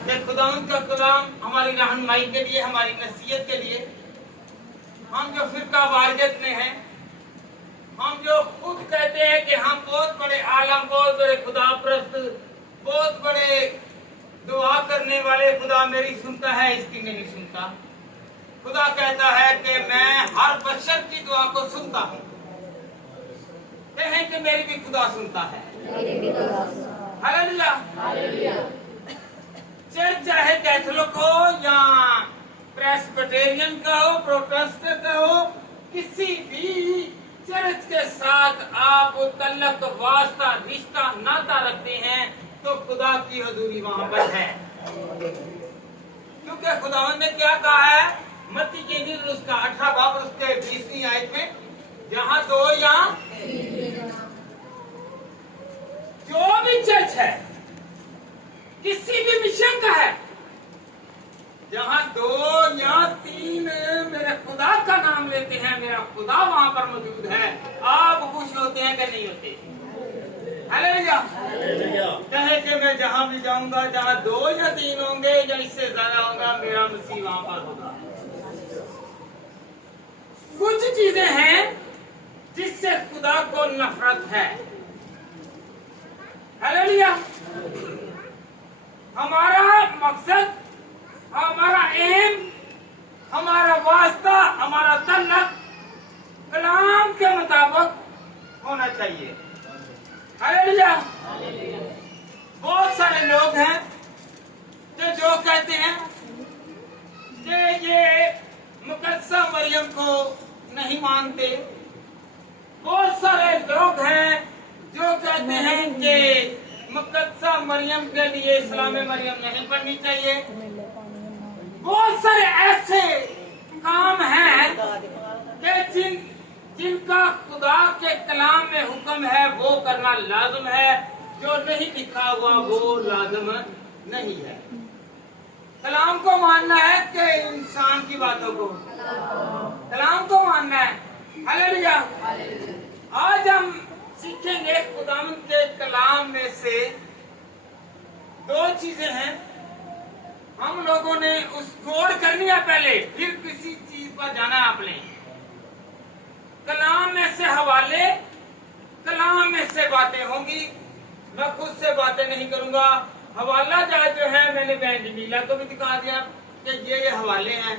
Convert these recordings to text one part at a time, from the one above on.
कि खुदावंद का कलाम हमारी रहनुमाई के लिए, हमारी नसीहत के लिए, हम जो फिरका वारियत में हैं, हम जो खुद कहते हैं कि हम बहुत बड़े आलम, बहुत बड़े खुदा प्रस्त, बहुत बड़े दुआ करने वाले, खुदा मेरी सुनता है, इसकी नहीं सुनता। खुदा कहता है कि मैं हर बशर की दुआ को सुनता हूँ। कहें कि मेरी भी खुदा सुनता है। हालेलुया। चर्च चाहे कैथोलिक हो या प्रेस्बिटेरियन का हो, प्रोटेस्टेंट का हो, किसी भी चर्च के साथ आप तल्लक वास्ता, रिश्ता, नाता रखते हैं तो खुदा की हजूरी वहां पर है। क्योंकि खुदावंद ने क्या कहा है मत्ती के इंजील उसका 18 बाब उसके 20वीं आयत में, जहां दो या जो भी चर्च है, किसी भी मिशन का है, जहां 2 या 3 मेरे खुदा का नाम लेते हैं, मेरा खुदा वहां पर मौजूद है। आप खुश होते हैं कि नहीं होते? हालेलुया। कहे कि मैं जहां भी जाऊंगा, जहां 2 या 3 होंगे या इससे ज्यादा होगा, मेरा मसीह वहां पर होगा। कुछ चीजें हैं जिससे खुदा को नफरत है। हालेलुया। हमारा मकसद, हमारा एम, हमारा वास्ता, हमारा तल्लक कलाम के मुताबिक होना चाहिए। हालेलुया। बहुत सारे लोग हैं जो कहते हैं कि ये मुकद्दसा मरियम को नहीं मानते। बहुत सारे लोग हैं जो कहते हैं कि मुकद्दसा मरियम के लिए इस्लाम में मरियम नहीं पढ़नी चाहिए। बहुत सारे ऐसे काम हैं कि जिनका खुदा के कलाम में हुक्म है वो करना लाजम है, जो नहीं लिखा हुआ वो लाजम नहीं है। कलाम को मानना है कि इंसान की बातों को, कलाम को मानना है। हालेलुया। आज हम सीखेंगे खुदावंद के कलाम में से 2 चीजें हैं। हम लोगों ने उस गौर करनी है पहले, फिर किसी चीज पर जाना है आपने। कलाम में से हवाले, कलाम में से बातें होंगी। मैं खुद से बातें नहीं करूंगा। हवाला जहाज जो है मैंने बहन जमीला को भी दिखा दिया कि ये हवाले हैं।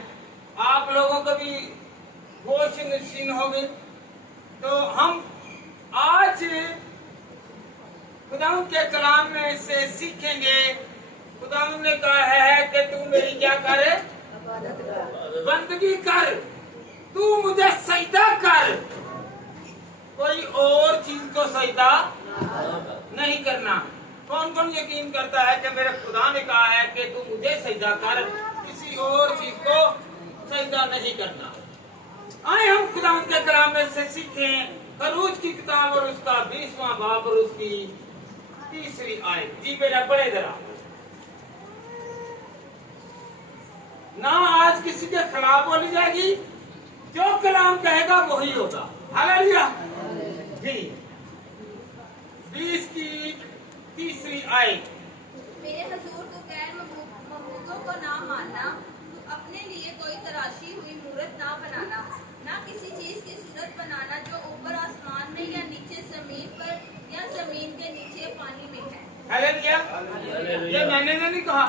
आप लोगों को भी होश नशीन होगी। तो हम आज खुदावंद के कलाम में से सीखेंगे। खुदावंद ने कहा है कि तू मेरी क्या कर, बंदगी कर, तू मुझे सजदा कर, कोई और चीज को सजदा नहीं करना। कौन कौन यकीन करता है कि मेरे खुदा ने कहा है कि तू मुझे सजदा कर, किसी और चीज को सजदा नहीं करना। आए हम खुदावंद के कलाम में से सीखें खरूज की किताब और उसका 20वां बाब और उसकी 3री आयत। जी बेटा पढ़े जरा। ना आज किसी के खिलाफ बोली जाएगी, जो कलाम कहेगा वही होगा। हालेलुया। जी 20 की 3री आयत। मेरे हुजूर तो गैर मबूदों को ना मानना, तो अपने लिए कोई तराशी हुई मूरत ना बनाना, ना किसी चीज की सूरत बनाना जो ऊपर आसमान में या नीचे जमीन पर या जमीन के नीचे पानी में है। हालेलुया। ये मैंने नहीं कहा,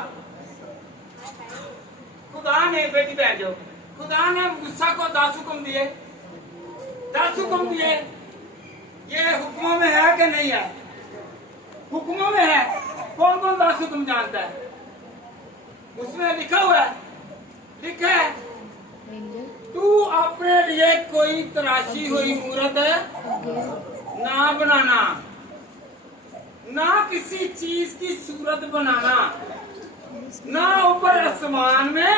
खुदा ने। बेटी बैठ जाओ। खुदा ने मूसा को 10 हुक्म दिए, 10 हुक्म दिए। ये हुक्मों में है कि नहीं है? हुक्मों में है। कौन कौन 10 हुक्म जानता है? उसमें लिखा हुआ है, लिखा है तू अपने लिए कोई तराशी हुई मूरत ना बनाना, ना किसी चीज की सूरत बनाना, ना ऊपर आसमान में,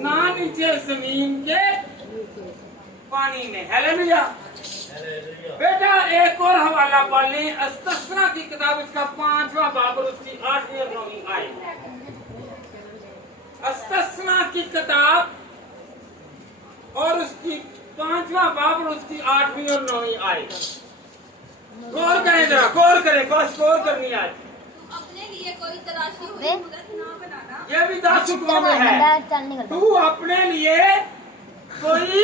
ना नीचे जमीन के पानी में। हालेलुया। बेटा एक और हवाला पढ़ लें, अस्तस्ना की किताब, इसका 5वां बाब और उसकी 8वीं और 9वीं आयत। अस्तस्ना की किताब और उसकी 5वां बाब और उसकी 8वीं और 9वीं आयत। गौर करें जरा, गौर करें, बस गौर करनी आज। अपने लिए कोई तराशी हुई मूरत ना बनाना, ये भी 10 हुक्मों में है। तू अपने लिए कोई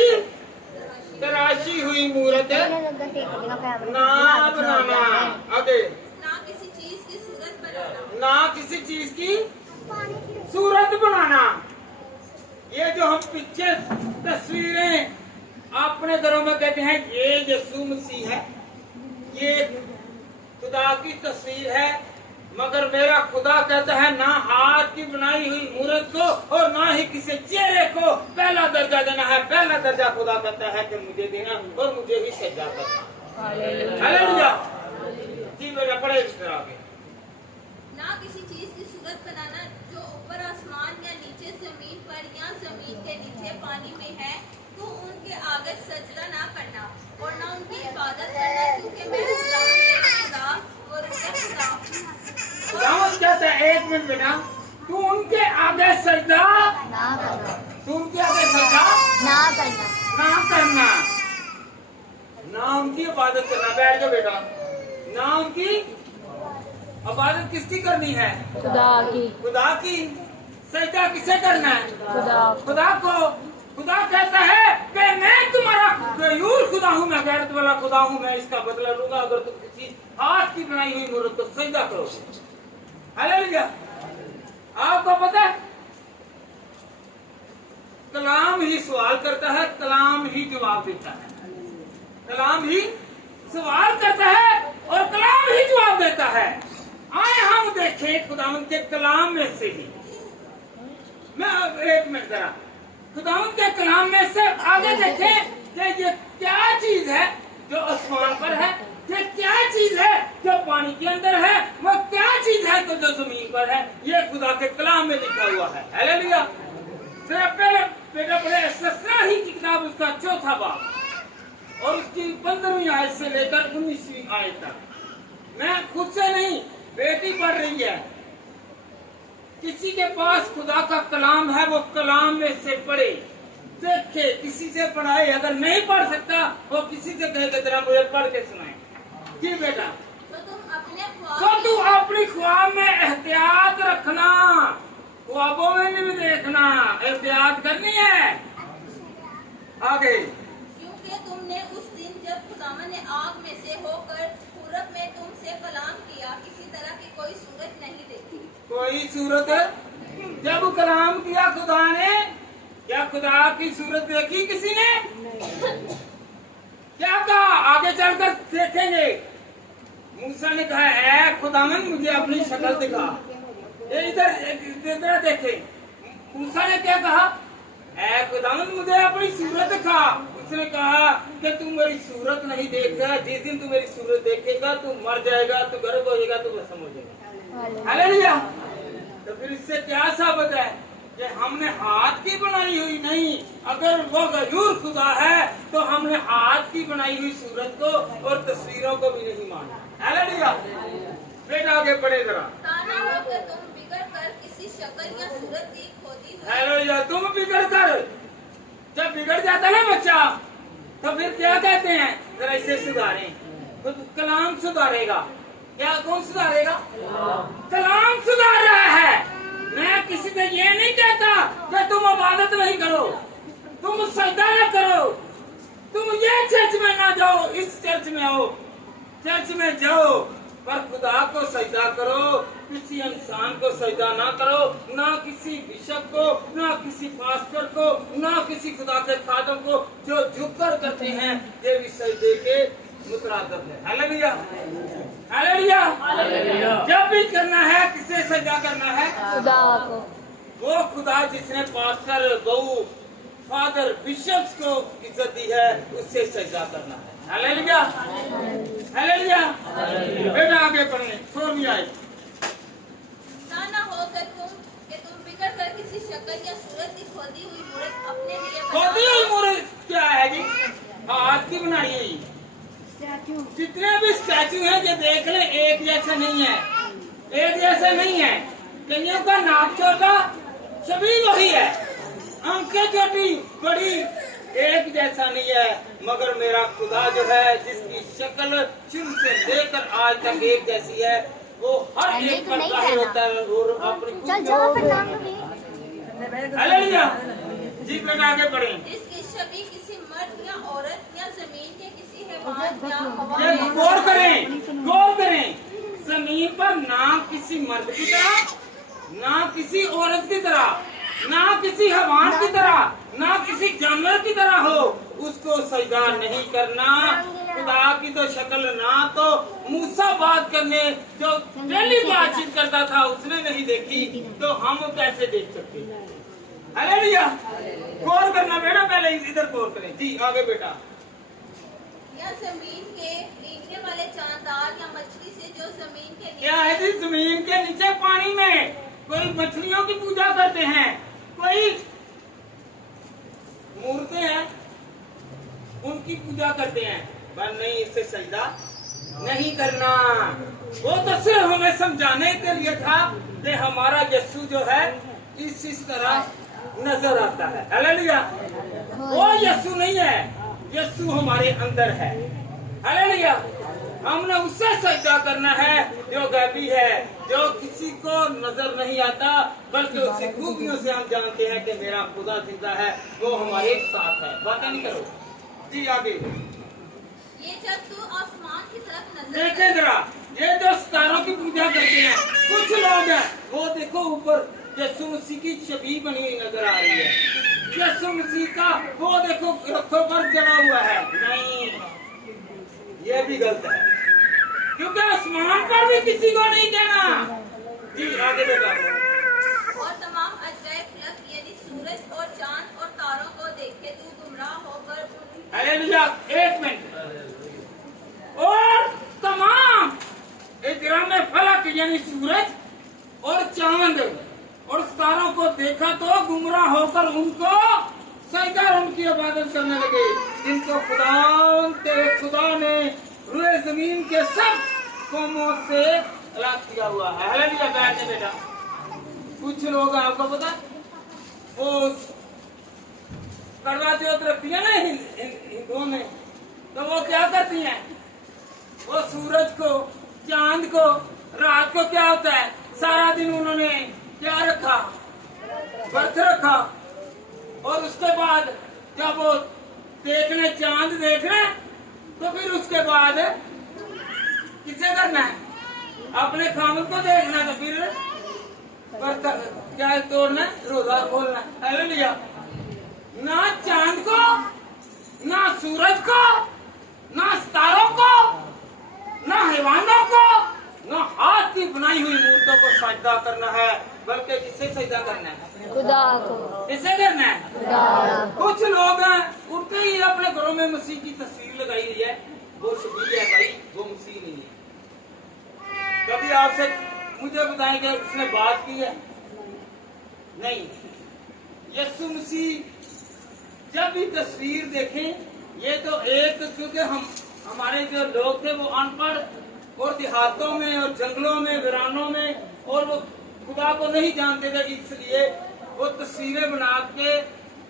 तराशी हुई मूर्त ना बनाना। आगे, ना किसी चीज की सूरत बनाना। ना किसी चीज की सूरत बनाना। ये जो हम पीछे तस्वीरें अपने घरों में कहते हैं ये यीशु मसीह है, ये खुदा की तस्वीर है, मगर मेरा खुदा कहता है ना हाथ की बनाई हुई मूर्त को और ना ही किसी चेहरे को पहला दर्जा देना है। पहला दर्जा खुदा कहता है कि मुझे देना और मुझे ही सजदा करना। हालेलुया। जी मेरा पढ़े इस तरह आगे। ना किसी चीज की सूरत बनाना जो ऊपर आसमान या नीचे जमीन पर या जमीन के नीचे पानी में है, तो उनके आगे सजदा ना करना और ना उनकी इबादत करना, क्योंकि मैं खुदावंद तेरा खुदा और उनका खुदा। खुदावंद कहता है, एक मिनट बेटा, तू उनके आगे सजदा ना करना, तू उनके आगे सजदा ना करना, ना करना, ना उनकी इबादत करना। बैठ जाओ बेटा। ना उनकी इबादत किसकी करनी है? खुदा की, खुदा की। सजदा किसे करना है? खुदा, खुदा को। खुदा कहता है कि मैं तुम्हारा गयूर खुदा हूँ, मैं गैरत वाला खुदा हूँ, मैं इसका बदला लूंगा अगर तुम किसी हाथ की बनाई हुई मूर्त को सजदा करोगे। हालेलुया। आपको पता है कलाम ही सवाल करता है, कलाम ही जवाब देता है। कलाम ही सवाल करता है और कलाम ही जवाब देता है। आए हम देखें खुदावंद के कलाम में से ही। मैं एक मिनट जरा खुदावंद के कलाम में से आगे देखें कि ये क्या चीज है जो आसमान पर है, ये क्या चीज है जो पानी के अंदर है, वो क्या चीज है तो जो जमीन पर है। ये खुदा के कलाम में लिखा हुआ है। हालेलुया। पहले बेटा पढ़े ससरा ही की किताब, उसका 4था बाब और उसकी 15वीं आयत से लेकर 19वीं आयत तक। मैं खुद से नहीं, बेटी पढ़ रही है। किसी के पास खुदा का कलाम है, वो कलाम में से पढ़े, देखे, किसी से पढ़ाए। अगर नहीं पढ़ सकता वो किसी से कहे कि जरा मुझे पढ़ के सुनाए। जी बेटा। तो तू अपनी ख्वाब में एहतियात रखना, ख्वाबों में नहीं देखना, एहतियात करनी है। आगे, क्योंकि तुमने उस दिन जब खुदावन ने आग में से होकर पूरब में तुमसे कलाम किया, किसी तरह की कोई सूरत नहीं देखी। कोई सूरत? जब कलाम किया खुदा ने, क्या खुदा की सूरत देखी किसी ने? क्या कहा? आगे चलकर देखेंगे। मूसा ने कहा, ऐ खुदावन मुझे अपनी शक्ल दिखा। ये इधर देखें। मूसा ने क्या कहा? ऐ खुदावन मुझे अपनी सूरत दिखा। उसने कहा कि तू मेरी सूरत नहीं देखेगा, जिस दिन तू मेरी सूरत देखेगा तू मर जाएगा, तू गर्भ हो जाएगा, तू भस्म हो जाएगा। हालेलुया। तो फिर इससे क्या साबित है कि हमने हाथ की बनाई हुई नहीं, अगर वो गयूर खुदा है तो हमने हाथ की बनाई हुई सूरत को और तस्वीरों को भी नहीं माना। हालेलुया। बेटा आगे बढ़े जरा। ताना होकर तुम बिगड़ कर किसी शक्ल या सूरत की खोदी हुई। हालेलुया। तुम बिगड़ कर, जब बिगड़ जाता है ना बच्चा, तो फिर क्या कहते हैं? जरा इसे सुधारें, तो कलाम सुधारेगा। क्या? कौन सुधारेगा? कलाम सुधार रहा है। मैं किसी से ये नहीं कहता कि तुम इबादत नहीं करो, तुम सजदा न करो, तुम ये चर्च में ना जाओ, इस चर्च में आओ, चर्च में जाओ, पर खुदा को सजदा करो, किसी इंसान को सजदा ना करो, ना किसी बिशप को, ना किसी पास्टर को, ना किसी खुदा के खादम को। जो झुककर करते हैं ये भी सजदे के मुतरादिफ है। हालेलुया। हालेलुया। जब भी करना है किसे सजदा करना है? खुदा को। वो खुदा जिसने पास्टर, बहू, फादर, बिशप्स को इज्जत दी है, उससे सजदा करना है। हालेलुया। हालेलुया। बेटा आगे पढ़े 16वीं आयत। ताना होकर तुम बिगड़ कर किसी शक्ल या सूरत की खोदी हुई मूरत अपने लिए खोदी हुई मूर्त क्या है जी? हाथ की बनाई हुई। जितने भी स्टैचू हैं ये देख ले, एक जैसे नहीं है, एक जैसे नहीं है। कईयों का नाक छोटा, सभी वही है, आंखें छोटी बड़ी, एक जैसा नहीं है। मगर मेरा खुदा जो है, जिसकी शक्ल शुरू से लेकर आज तक एक जैसी है, वो हर एक पर जाहिर होता है और अपनी हालेलुया। जी बेटा आगे बढ़े। जिसकी छवि किसी मर्द या औरत या जमीन के किसी हैवान या हवा ये में गौर करें जमीन पर ना किसी मर्द की तरह, ना किसी औरत की तरह, ना किसी हैवान की तरह, ना किसी जानवर की तरह हो, उसको सजदा नहीं करना। खुदा की तो शक्ल ना तो मूसा बात करने जो पहली बातचीत करता था उसने नहीं देखी, तो हम कैसे देख सकते? हालेलुया। गौर करना बेटा, पहले इधर गौर करें। जी आगे बेटा। या जमीन के नीचे वाले जानदार या मछली से जो जमीन के क्या है जी? जमीन के नीचे पानी में कोई मछलियों की पूजा करते हैं, कोई मूर्तें हैं उनकी पूजा करते हैं, पर नहीं, इससे सजदा नहीं करना। वो तो सिर्फ हमें समझाने के लिए था कि हमारा यीशु जो है इस तरह नजर आता है। हालेलुया। वो यीशु नहीं है, यीशु हमारे अंदर है। हालेलुया। हमने उससे सजदा करना है जो गैबी है, जो किसी को नजर नहीं आता, बल्कि उसकी खूबियों से हम जानते हैं कि मेरा खुदा जिंदा है, वो हमारे साथ है। बातें नहीं करो। जी आगे। ये जब तू आसमान की तरफ नजर देखे जरा, ये जो सितारों की पूजा करते हैं कुछ लोग हैं, वो देखो ऊपर यीशु मसीह की छवि बनी हुई नजर आ रही है, यीशु मसीह का वो देखो रथों पर जला हुआ है। नहीं, ये भी गलत है, क्योंकि आसमान पर भी किसी को नहीं देना। जी आगे बेटा। और तमाम अजायब फलक यानी सूरज और चांद और तारों को देखे तू गुमराह होकर हालेलुया। एक मिनट। और तमाम इजराम फलक यानी सूरज और चांद और सितारों को देखा तो गुमराह होकर उनको सजदा उनकी इबादत करने लगे, जिनको खुदा ने रूए जमीन के सब कौमों से अलग किया हुआ है। हालेलुया। बैठे बेटा। कुछ लोग आपको पता, वो करवा चौथ रखती है ना हिंदुओं में, तो वो क्या करती हैं? वो सूरज को, चांद को, रात को क्या होता है, सारा दिन उन्होंने क्या रखा? व्रत रखा। और उसके बाद जब वो देखने, चांद देखने, तो फिर उसके बाद किसे करना है? अपने खामद को देखना, तो फिर व्रत क्या तोड़ना, रोजा खोलना। हालेलुया। ना चांद को, ना सूरज को, ना सितारों को, ना हैवानों को, ना हाथ की बनाई हुई मूर्तों को सजदा करना है, बल्कि किसे सजदा करना है? खुदा को। किसे करना है? खुदा को। कुछ लोग हैं उनके ही अपने घरों में मसीह की तस्वीर लगाई हुई है, वो शबीह है भाई, वो मसीह नहीं है। कभी आपसे मुझे बताएंगे उसने बात की है? नहीं। यीशु मसीह जब भी तस्वीर देखें, ये तो एक, क्योंकि हमारे जो लोग थे वो अनपढ़ और देहातों में और जंगलों में, वीरानों में, और वो खुदा को नहीं जानते थे, इसलिए वो तस्वीरें बना के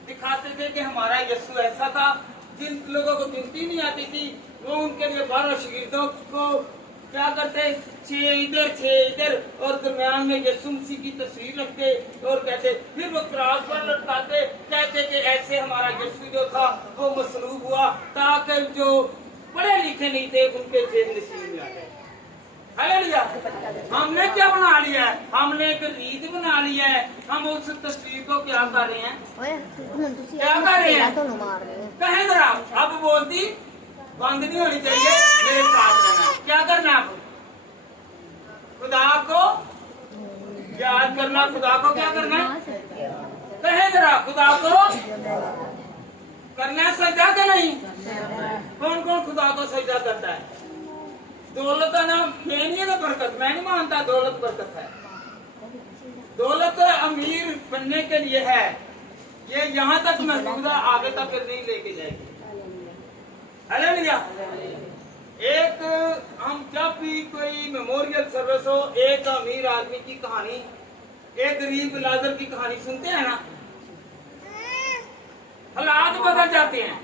दिखाते थे कि हमारा यीशु ऐसा था। जिन लोगों को गिनती नहीं आती थी, वो उनके लिए 12 शागिर्दों को क्या करते, 6 इधर 6 इधर, और दरमियान में यीशु मसीह की तस्वीर रखते और कहते, फिर वो क्रॉस पर लटकाते, कहते कि ऐसे हमारा यीशु जो था वो मसलूब हुआ, ताकि जो पढ़े लिखे नहीं थे उनके जेब नसीब में आ गए। हालेलुया। हमने क्या बना लिया है? हमने एक रीत बना लिया है। हम उस तस्वीर को क्या कर रहे हैं? क्या कर रहे हैं? कहें जरा, अब बोलती बंद नहीं होनी चाहिए, मेरे साथ रहना। क्या करना है? खुदा को याद करना। खुदा को क्या करना है? कहें जरा, खुदा को करना है सजदा के नहीं? कौन कौन खुदा को सजदा करता है? दौलत का नाम मैं नहीं है, बरकत मैं नहीं मानता दौलत बरकत है। दौलत अमीर बनने के लिए है, ये यहाँ तक महदूद है, आगे तक नहीं लेके जाएगी। हालेलुया। एक हम जब भी कोई मेमोरियल सर्विस हो, एक अमीर आदमी की कहानी, एक गरीब लाजर की कहानी सुनते हैं ना, हालात बदल जाते हैं।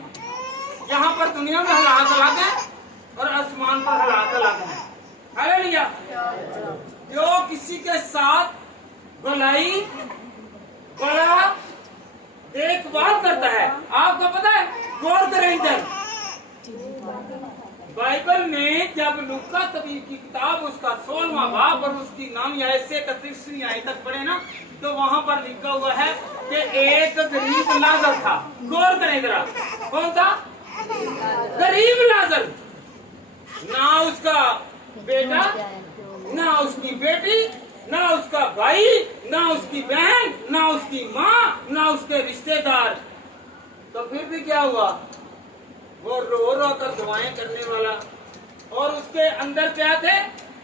यहाँ पर दुनिया में हालात अलग है और आसमान पर हालात अलग है। हालेलुया। जो किसी के साथ भलाई बड़ा देखभाल करता है। आपको पता है, गौर करें इधर, बाइबल में जब लूका तबीब की किताब उसका 16वां बाब और उसकी 9वीं आयत से 31वीं आयत तक पढ़े ना, तो वहां पर लिखा हुआ है कि एक गरीब लाजर था। गौर करें जरा, कौन था? गरीब लाजर। ना उसका बेटा, ना उसकी बेटी, ना उसका भाई, ना उसकी बहन, ना उसकी माँ, ना उसके रिश्तेदार। तो फिर भी क्या हुआ? वो रो रो कर दुआएं करने वाला। और उसके अंदर क्या थे?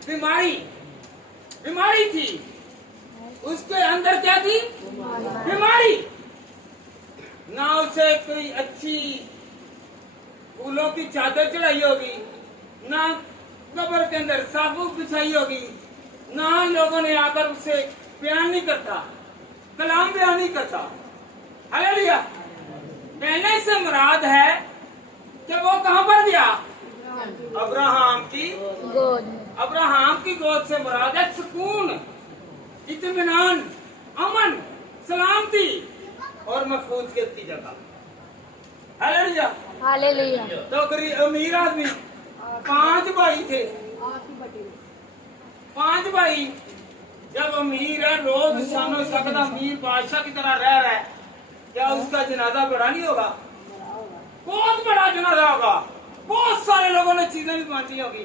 बीमारी, बीमारी थी। उसके अंदर क्या थी? बीमारी। ना उसे कोई अच्छी फूलों की चादर चढ़ाई होगी, ना कब्र के अंदर साबुत बिछाई होगी, ना लोगों ने आकर उससे बयान नहीं करता, कलाम बयान नहीं करता। हालेलुया। कहने से मुराद है कि वो कहां पर गया? अब्राहम की गोद। अब्राहम की गोद से मुराद है सुकून, इत्मीनान, अमन, सलामती और महफूज की जगह। हालेलुया। हालेलुया। तो गरीब अमीर आदमी, 5 भाई थे, 5 भाई। जब अमीर है, रोज शानो शक्ल अमीर बादशाह की तरह रह रहा है, क्या उसका जनाजा बड़ा नहीं होगा? बहुत बड़ा जनाजा होगा। बहुत सारे लोगों ने चीजें भी बांटी होगी,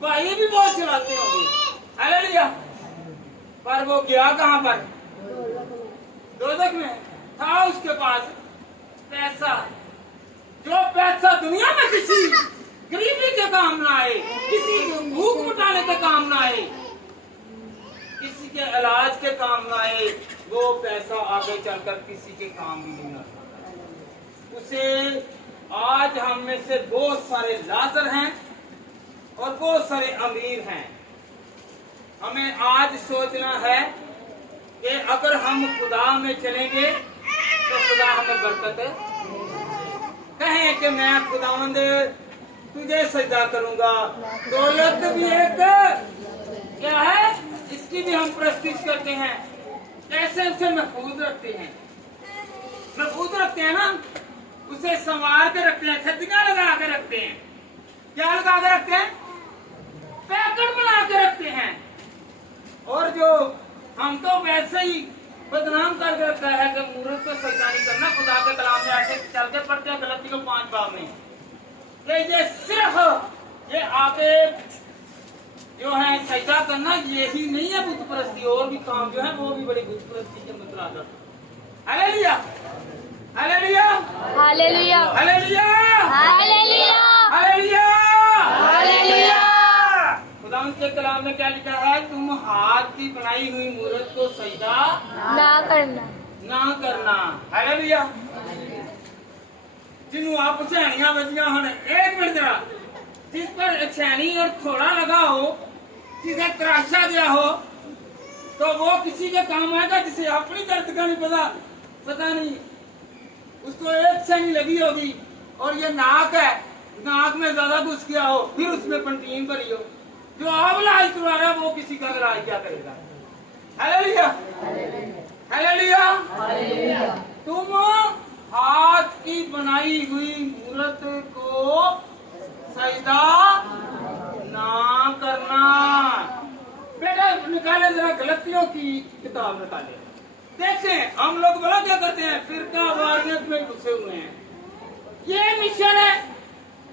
भाई भी बहुत चलाते होंगे। हालेलुया। पर वो गया कहां पर? दोजख में। था उसके पास पैसा, जो पैसा दुनिया में किसी गरीबी के काम ना आए, किसी को भूख मिटाने के काम ना आए, किसी के इलाज के काम ना आए, वो पैसा आगे चलकर किसी के काम भी नहीं आता। उसे आज हम में से बहुत सारे लाजर हैं और बहुत सारे अमीर हैं। हमें आज सोचना है कि अगर हम खुदा में चलेंगे तो खुदा हमें बरकत कहें कि मैं खुदावंद तुझे सजदा करूंगा। दौलत भी एक क्या है, इसकी भी हम प्रस्तुत करते हैं। कैसे उसे महफूज रखते हैं? महफूज रखते हैं ना, उसे संवार के रखते हैं, छत्तियां लगा के रखते हैं। क्या लगा के रखते हैं? पैकेट बना के रखते हैं। और जो हम तो वैसे ही बदनाम करके रखता है कि मूर्त को सजदा नहीं करना। खुदा के कलाम में ऐसे चलते पड़ते हैं गलती को 5 बाब में, ये सिर्फ ये आगे जो है सजदा करना, यही नहीं है बुत परस्ती। और भी काम जो है वो भी बड़ी बुत परस्ती के मतलब। Hallelujah, hallelujah, hallelujah. Hallelujah, hallelujah. Hallelujah, hallelujah. खुदा के कलाम में क्या लिखा है? तुम हाथ की बनाई हुई मूर्त को सजदा ना करना। ना करना। हालेलुया। जिन्हों आप छेनियां बजियां होने, 1 मिनट जरा, जिस पर छेनी और थोड़ा लगा हो, जिसे तराशा दिया हो, तो वो किसी के काम आएगा जिसे अपनी दर्द का नहीं पता नहीं। उसको 1 छेनी लगी होगी और ये नाक है, नाक में ज्यादा घुस गया हो, फिर उसमें पंटीन भरी हो, जो आप इलाज करवा रहा है वो किसी का इलाज क्या करेगा? Hallelujah, hallelujah. तुम हाथ की बनाई हुई मूर्त को सजदा ना करना। बेटा निकाले जरा गलतियों की किताब निकाले। देखें हम लोग बड़ा क्या करते हैं, फिरका वारियत में घुसे हुए हैं। ये मिशन है,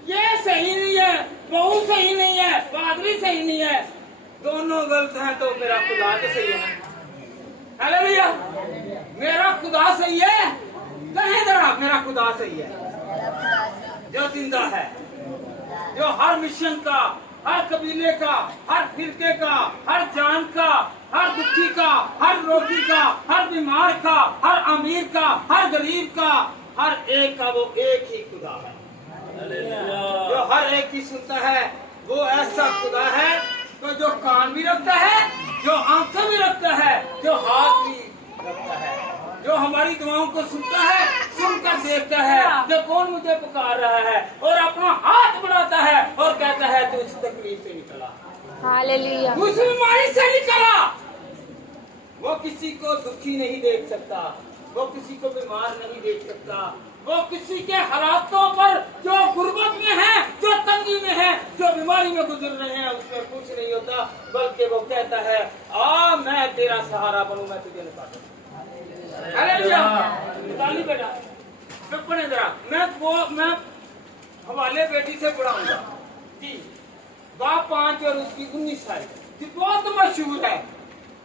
ये सही नहीं है, बहू सही नहीं है, पादरी सही नहीं है, दोनों गलत हैं। तो मेरा खुदा तो सही है। हालेलुया। मेरा खुदा सही है, कहें जरा मेरा खुदा सही है, जो जिंदा है, जो हर मिशन का, हर कबीले का, हर फिरके का, हर जान का, हर दुखी का, हर रोगी का, हर बीमार का, हर अमीर का, हर गरीब का, हर एक का वो एक ही खुदा है। जो हर एक की सुनता है, वो ऐसा खुदा है तो जो कान भी रखता है, जो आंखें भी रखता है, जो हाथ भी रखता है, जो हमारी दुआओं को सुनता है, सुनकर देखता है कि कौन मुझे पुकार रहा है, और अपना हाथ बढ़ाता है और कहता है तू इस तकलीफ से निकला, हालेलुया। उस बीमारी से निकला। वो किसी को दुखी नहीं देख सकता, वो किसी को बीमार नहीं देख सकता, वो किसी के हालातों पर जो गुर्बत में है, जो तंगी में है, जो बीमारी में गुजर रहे हैं, उसमें कुछ नहीं होता, बल्कि वो कहता है आ मैं तेरा सहारा बनूं, मैं तुझे निकालूं। हालेलुया। निकाली बेटा, चुप पड़े जरा, मैं हवाले बेटी से पढ़ाऊंगा जी। बाप 5 और उसकी 19 साल की बहुत मशहूर है।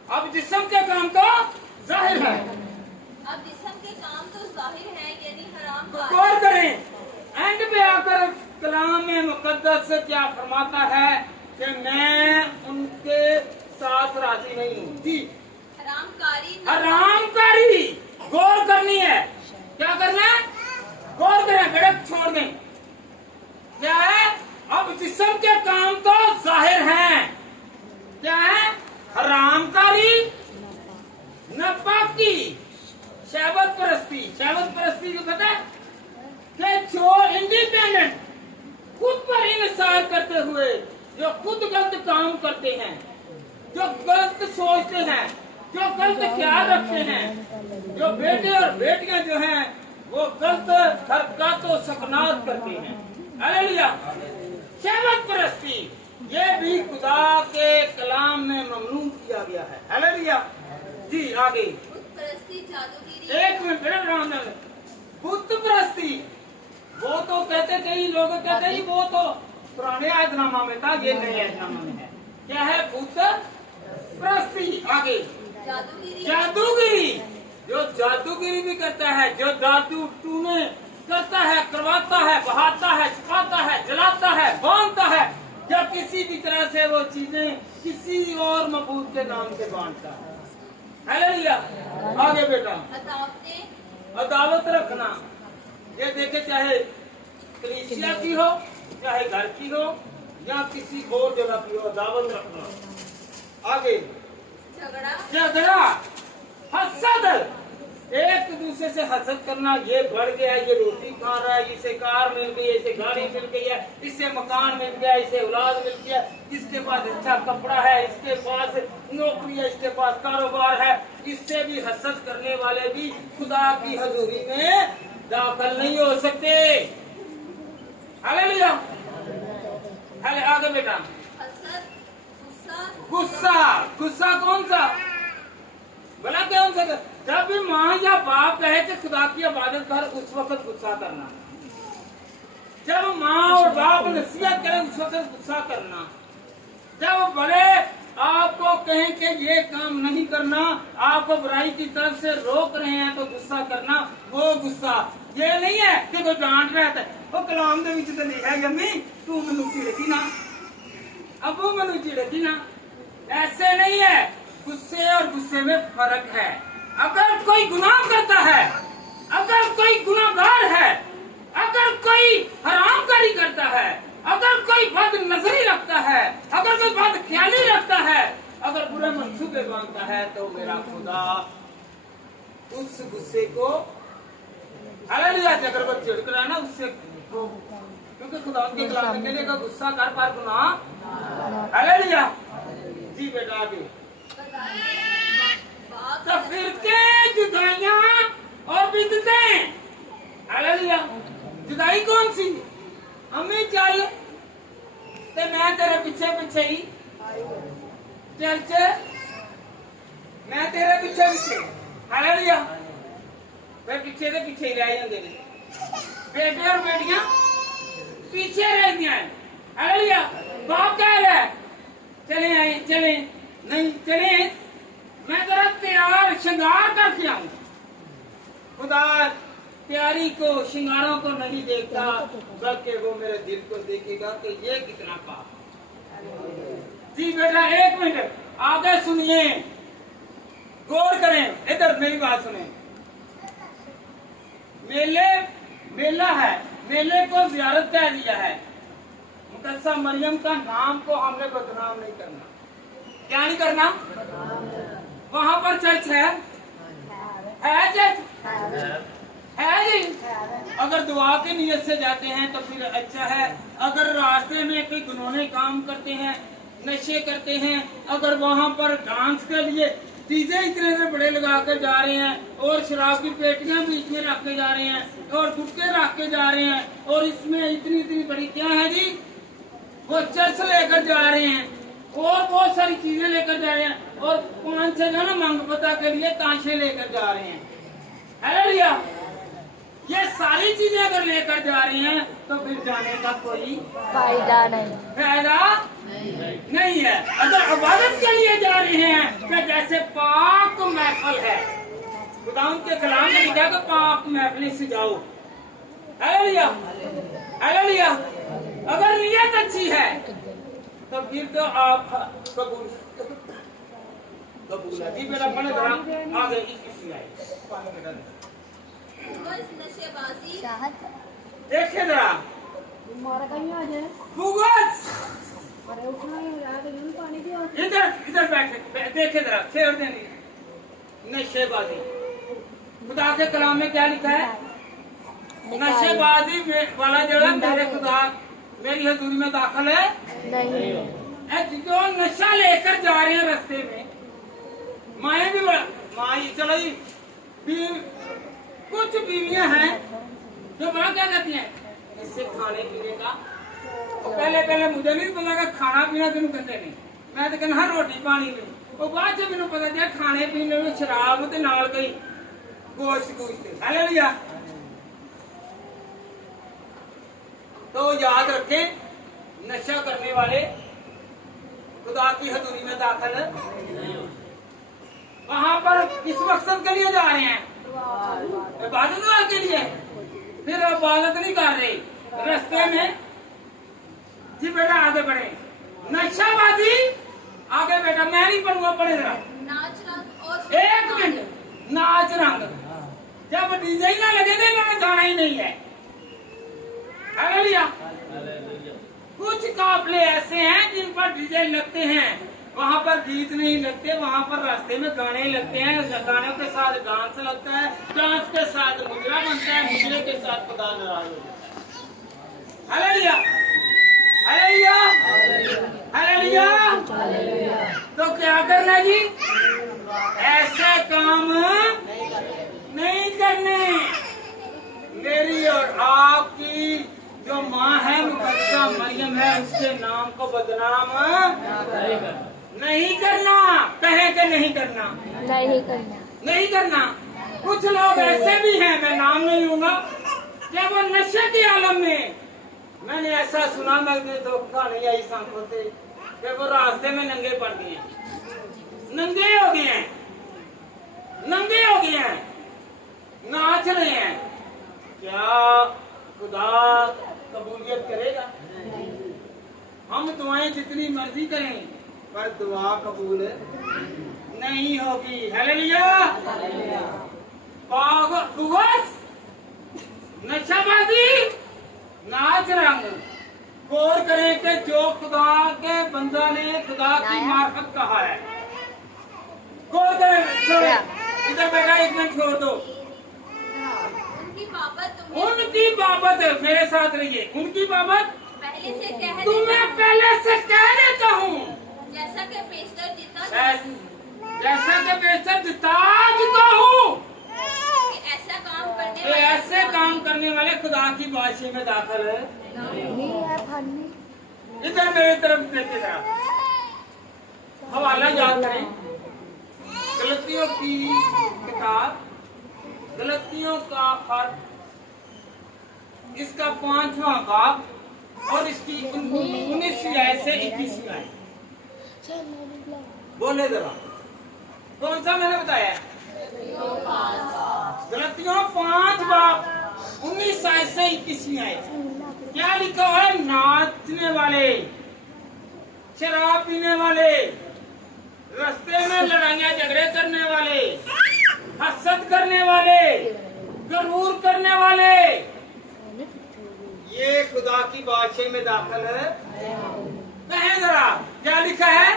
अब जिस्म के काम तो जाहिर है, अब जिस्म के काम तो जाहिर है, यानी हराम तो कारी। गौर करें, एंड पे आकर कलाम में मुकद्दस से क्या फरमाता है कि मैं उनके साथ राजी नहीं हूँ जी। हरामकारी गौर करनी है। क्या करना है? गौर करें, बेटा छोड़ दें। क्या है? अब जिस्म के काम तो जाहिर हैं। क्या है? हरामकारी, नापाकी, शहवत परस्ती। शहवत परस्ती को पता है कि जो इंडिपेंडेंट, खुद पर इंसार करते हुए, जो खुद गलत काम करते हैं, जो गलत सोचते हैं, जो गलत ख्याल रखते हैं, जो बेटे और बेटियां जो हैं वो गलत हरकतों सकनात करते हैं। हालेलुया। शहवत परस्ती ये भी खुदा के कलाम में ममनू किया गया है। हालेलुया जी। आगे बुत परस्ती, जादूगिरी। एक मिनट, बुत परस्ती वो तो कहते, कई लोग कहते हैं वो तो पुराने आयतनामा में था, ये नए आयतनामा में है। क्या है? बुत परस्ती। आगे जादूगिरी। जादूगिरी, जो जादूगिरी भी करता है, जो जादू टूने करता है, करवाता है, बहाता है, छुपाता है, जलाता है, बांधता है, या किसी भी तरह से वो चीजें किसी और मबूद के नाम से बांटता है। हालेलुया। आगे बेटा, अदावत रखना। ये देखे, चाहे कलीसिया की हो, चाहे घर की हो, या किसी और जगह की हो, अदावत रखना। आगे झगड़ा, हसद, एक दूसरे से हसद करना। ये बढ़ गया, ये रोटी खा रहा है, इसे कार मिल गई, इसे गाड़ी मिल गई है, इसे मकान मिल गया, इसे औलाद मिल गया, इसके पास अच्छा कपड़ा है, इसके पास नौकरी है, इसके पास कारोबार है। इससे भी हसद करने वाले भी खुदा की हजूरी में दाखिल नहीं हो सकते। हालेलुया। हाले आगे बेटा, गुस्सा कौन सा? भला कौन सा? जब भी माँ या बाप कहे कि खुदा की इबादत कर, उस वक्त गुस्सा करना। जब माँ और बाप नसीहत करें, उस वक्त गुस्सा करना। जब बड़े आपको कहें कि ये काम नहीं करना, आपको बुराई की तरफ से रोक रहे हैं, तो गुस्सा करना। वो गुस्सा ये नहीं है कि कोई डांट रहा है, वो कलाम दे विच तो लिखा है यम्मी तू मैनू चिड़की ना, अबू मैनू चिड़की ना। ऐसे नहीं है। गुस्से और गुस्से में फर्क है। अगर कोई गुनाह करता है, अगर कोई गुनाहगार है, अगर कोई हरामकारी करता है, अगर कोई बद नजरी रखता है, अगर कोई बद ख्याली रखता है, अगर बुरे मंसूबे बांधता है, तो मेरा खुदा उस गुस्से को हालेलुया। अगर वो चिड़क रहा है ना उससे, क्योंकि खुदा के खिलाफ कहने का गुस्सा कर पर गुनाह। हालेलुया जी। बेटा आगे, फिरके, जुदाइयां और बिदतें। हालेलुया। जुदाई कौन सी? अम्मी चल ते मैं तेरे पीछे पीछे ही चल, मैं तेरे पीछे पीछे। हालेलुया। फिर पीछे के पीछे ही रह जाते हैं। बेटे और बेटियां पीछे रह गया है। हालेलुया। बाप कह रहा है चले आए, चले नहीं चले, मैं जरा तैयार श्रृंगार करके आऊं। खुदा तैयारी को, श्रृंगारों को नहीं देखता, बल्कि वो मेरे दिल को देखेगा कि ये कितना पाप। जी बेटा एक मिनट आगे सुनिए, गौर करें, इधर मेरी बात सुने। मेला है, मेले को ज़ियारत कह दिया है। मुकद्दसा मरियम का नाम को हमने बदनाम नहीं करना। क्या नहीं करना? वहाँ पर चर्च है चर्च है जी। अगर दुआ की नियत से जाते हैं तो फिर अच्छा है। अगर रास्ते में कोई गुनौने काम करते हैं, नशे करते हैं, अगर वहाँ पर डांस के लिए डीजे इतने इतने बड़े लगा कर जा रहे हैं और शराब की पेटियां बीच में रख के जा रहे हैं और गुटके रख के जा रहे हैं और इसमें इतनी इतनी बड़ी क्या है जी, वो चर्च लेकर जा रहे हैं और बहुत सारी चीजें लेकर जा रहे हैं और 5-6 जो ना मंगपता के लिए ताशे लेकर जा रहे हैं। हालेलुया। ये सारी चीजें अगर लेकर जा रही हैं तो फिर जाने का कोई फायदा नहीं। फायदा नहीं है। अगर इबादत के लिए जा रहे हैं तो जैसे पाक महफिल है, खुदा के कलाम में लिखा है कि पाक महफिल से जाओ। Hallelujah hallelujah. अगर नियत अच्छी है तो फिर तो आप कबूल है जी। मेरा मन धरा आगे इसकी आए बस नशेबाजी देखिए जरा भूगोस इधर इधर बैठे देखे जरा छेड़ देंगे नशेबाजी। खुदा के कलाम में क्या लिखा है? नशेबाजी वाला जो है मेरे खुदा मेरी हजूरी में दाखिल है नहीं। जो नशा लेकर जा रहे हैं रास्ते में, माए भी माई चलो जी कुछ बीवियां हैं जो बड़ा क्या कहती हैं इससे खाने पीने का। तो पहले मुझे नहीं पता कि खाना पीना तेन कहते नहीं, मैं तो कहना रोटी पानी नहीं। और बाद से मैंने पता चला खाने पीने में शराब ते नाल कई गोश्त। हालेलुया। तो याद रखें, नशा करने वाले खुदा की हजूरी में दाखिल वहां पर किस मकसद के लिए जा रहे हैं? इबादत के लिए। फिर इबादत नहीं कर रहे रास्ते में जी। बेटा आगे बढ़े। नशाबाजी आगे बेटा मैं नहीं पढ़ूंगा, पढ़े जरा। नाच रंग और एक मिनट। नाच रंग जब डीजे ही ना लगे तो इन्होंने जाना ही नहीं है। हालेलुया। कुछ काफले ऐसे हैं जिन पर डीजे लगते हैं, वहाँ पर गीत नहीं लगते, वहाँ पर रास्ते में गाने लगते हैं, गानों के साथ डांस लगता है, डांस के साथ मुजरा बनता है, मुजरे के साथ खुदा नाराज हो जाता है। Hallelujah hallelujah hallelujah. तो क्या करना जी? ऐसे काम नहीं करने। मेरी और आपकी जो माँ है मुकद्दसा मरियम है, उसके नाम को बदनाम नहीं करना। कहे कि नहीं करना, नहीं करना, नहीं करना। कुछ लोग ऐसे भी हैं, मैं नाम नहीं लूंगा, जब वो नशे के आलम में, मैंने ऐसा सुना, मैं धोखा नहीं आई सांखों से, कि वो रास्ते में नंगे पड़ गए हैं, नंगे हो गए हैं, नंगे हो गए हैं, नाच रहे हैं। क्या खुदा कबूलियत करेगा? हम दुआएं जितनी मर्जी करें पर दुआ कबूल नहीं होगी। हालेलुया। नशाबाजी, नाच रंग, गौर करें कि जो खुदा के बंदा ने खुदा की मार्फत कहा है, गौर करें। छोड़े इधर बेटा, एक मिनट छोड़ दो। उनकी बाबत मेरे साथ रहिए। उनकी बाबत पहले से कह तुम्हें पहले से कह देता हूँ, जैसा कि पेशतर जीता हूँ कि ऐसा काम करने वाले खुदा की बादशाही में दाखिल है। नहीं है फनी। इधर मेरी तरफ देखे जरा, हवाला याद करें। गलतियों की किताब, गलतियों का खत, इसका 5वां बाब और इसकी 19वीं आयत से 21वीं आयत। बोले जरा, कौन सा मैंने बताया? गलतियों 5 बाब 19 आयत से 21वीं आयत। क्या लिखा है? नाचने वाले, शराब पीने वाले, रास्ते में लड़ाइयाँ झगड़े करने वाले, हसद करने वाले, गरूर करने वाले, ये खुदा की बादशाही में दाखिल है। कहें जरा, क्या लिखा है?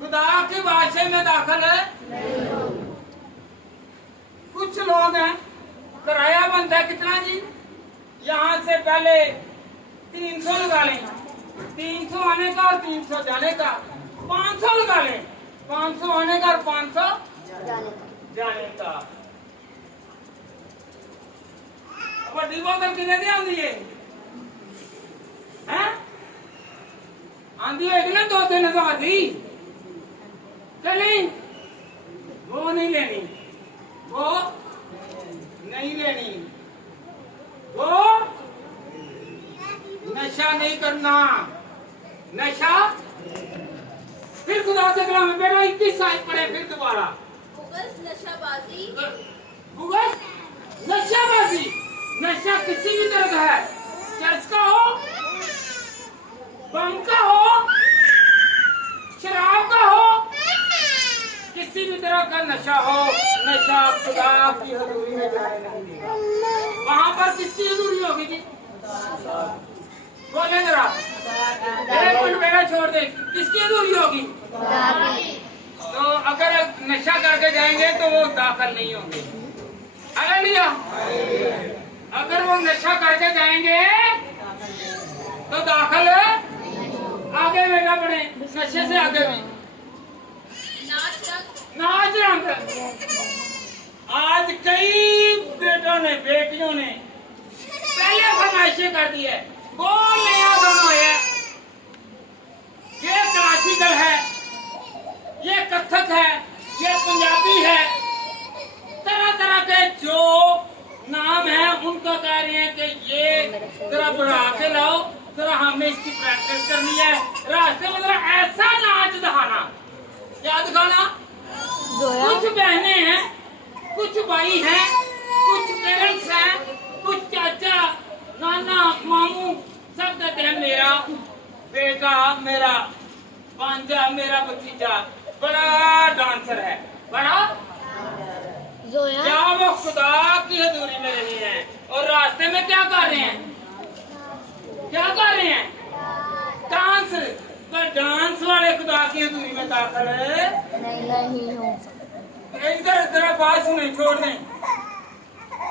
खुदा की बादशाही में दाखिल है। कुछ लोग हैं, किराया बनता है कितना जी? यहाँ से पहले 300 लगा लें, 300 आने का और 300 जाने का, 500 लगा लें, 500 आने का और 500 जाने का बड़ी बोतल कितने दी आंदी है हैं आंधी है कि ना 2-3 हजार दी चली वो नहीं लेनी वो नहीं लेनी वो नशा नहीं करना नशा फिर खुदा से कलाम में बेटा 21 साल पढ़े फिर दोबारा बुगस नशाबाजी बुगस नशाबाजी नशा किसी भी तरह का है चर्च का हो बम का हो शराब का हो किसी भी तरह का नशा हो नशा खुदा की हजूरी में जाने नहीं देगा वहां पर किसकी हजूरी होगी जी बोले जरा एक मिनट बेटा छोड़ दे किसकी हजूरी होगी तो अगर नशा करके जाएंगे तो वो दाखिल नहीं होंगे हालेलुया अगर वो नशा करके जाएंगे तो दाखिल आगे बेटा बढ़े नशे से आगे में नाच रंग आज कई बेटों ने बेटियों ने पहले फरमाइशें कर दी है कौन नया दोनों है ये क्लासिकल है ये कथक है ये पंजाबी है तरह तरह के जो नाम है उनको कह रहे हैं कि ये जरा बढ़ा के लाओ जरा हमें इसकी प्रैक्टिस करनी है रास्ते में जरा ऐसा नाच दिखाना क्या दिखाना कुछ बहनें हैं कुछ भाई हैं कुछ पेरेंट्स हैं कुछ चाचा नाना मामू सब कहते हैं मेरा बेटा मेरा भांजा मेरा भतीजा बड़ा डांसर है बड़ा क्या वो खुदा की हजूरी में रहे हैं और रास्ते में क्या कर रहे हैं क्या कर रहे हैं डांस पर डांस वाले खुदा की हजूरी में दाखिल नहीं हूँ इधर जरा बात सुने छोड़ दें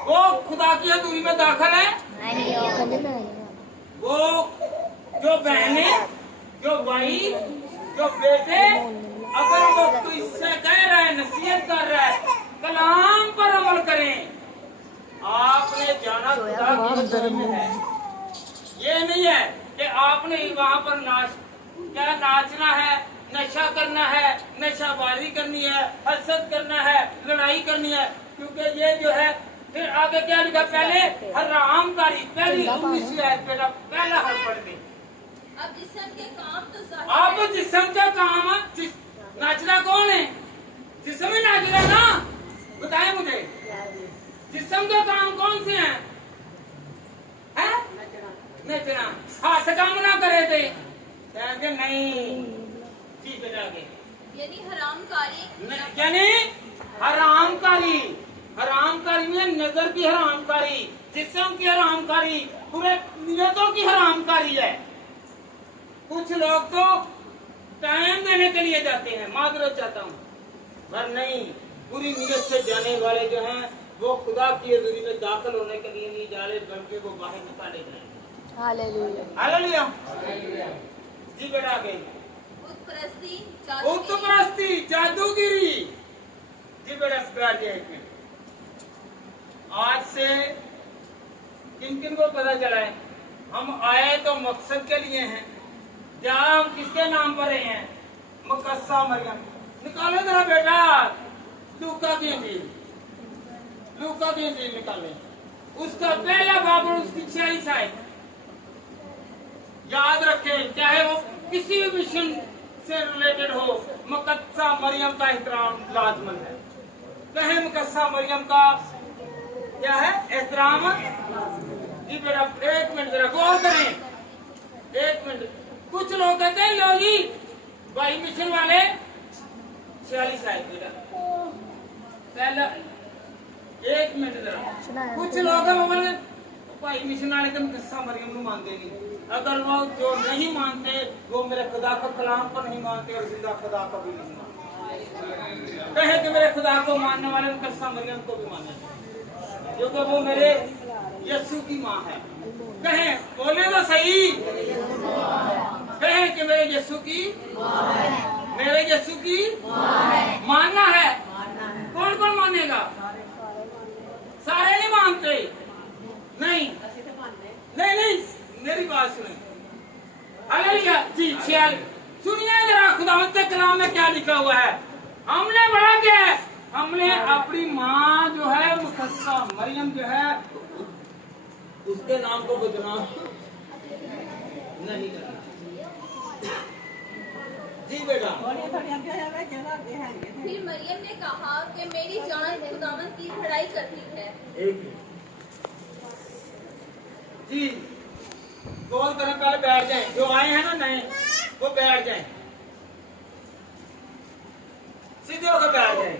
वो खुदा की हजूरी में दाखिल है वो जो बहने जो भाई जो बेटे अगर वो इससे कह रहा है नसीहत कर रहा है कलाम पर अमल करें आपने जाना खुदा की हजूरी में है ये नहीं है कि आपने वहाँ पर क्या नाचना है नशा करना है नशाबाजी करनी है हसद करना है लड़ाई करनी है क्योंकि ये जो है फिर आगे क्या लिखा पहले हरामकारी पहली 19 आयत बेटा पहला हर पढ़ दे अब जिस्म के काम तो अब जिस्म का काम नाचना कौन है जिस्म में नाच रहा ना बताए मुझे जिस्म का काम कौन से हैं नचना हाथ काम ना करे थे कहेंगे नहीं जी बेटा के यानी हरामकारी यानी हरामकारी हरामकारी में नजर की हरामकारी जिस्म की हरामकारी पूरे नियतों की हरामकारी है कुछ लोग तो टाइम देने के लिए जाते हैं माजरत चाहता हूँ पर नहीं पूरी नियत से जाने वाले जो हैं वो खुदा की हजूरी में दाखिल होने के लिए नहीं जा रहे बल्कि वो बाहर निकाले जाएंगे हालेलुया हालेलुया जी बेटा गई उत्तपरस्ती जादूगिरी जी बेटा बैठ जाए एक मिनट आज से किन किन को पता चला है हम आए तो मकसद के लिए हैं क्या हम किसके नाम पर रहे हैं मुकस्सा मरियम निकालो जरा बेटा लूका की इंजील निकाले उसका पहला बाब और उसकी 46 आयत याद रखें चाहे वो किसी भी मिशन से रिलेटेड हो मुकद्दसा मरियम का एहतराम लाजमन है कहे मुकद्दसा मरियम का क्या है एहतराम जी बेटा एक मिनट जरा गौर करें एक मिनट कुछ लोग कहते हैं लो जी भाई मिशन वाले 46 आए बेटा पहला एक मिनट जरा कुछ लोग हैं वो बोले भाई मिशन वाले तो मुकद्दसा मरियम को मानते नहीं अगर वो जो नहीं मानते वो मेरे खुदा को कलाम को नहीं मानते और जिंदा खुदा को भी नहीं मानते कहे कि मेरे खुदा को मानने वाले मुकद्दसा मरियम को भी मानना चाहिए क्योंकि वो मेरे यीशु की माँ है कहे बोले तो सही कहे कि मेरे यीशु की मानना है कौन कौन मानेगा? सारे नहीं मानते। नहीं नहीं नहीं, मेरी बात सुने। हालेलुया जी। ख्याल सुनिए जरा, खुदावंद के कलाम में क्या लिखा हुआ है। हमने बड़ा क्या है, हमने अपनी माँ जो है मुकद्दसा मरियम जो है उसके नाम को बदनाम नहीं करना। जी बेटा। फिर मरियम ने कहा कि मेरी जान खुदावंद की बड़ाई करती है। एक मिनट जी, कॉल करें, पहले बैठ जाएं। जो आए हैं ना नए, वो बैठ जाएं, सीधे होकर बैठ जाएं।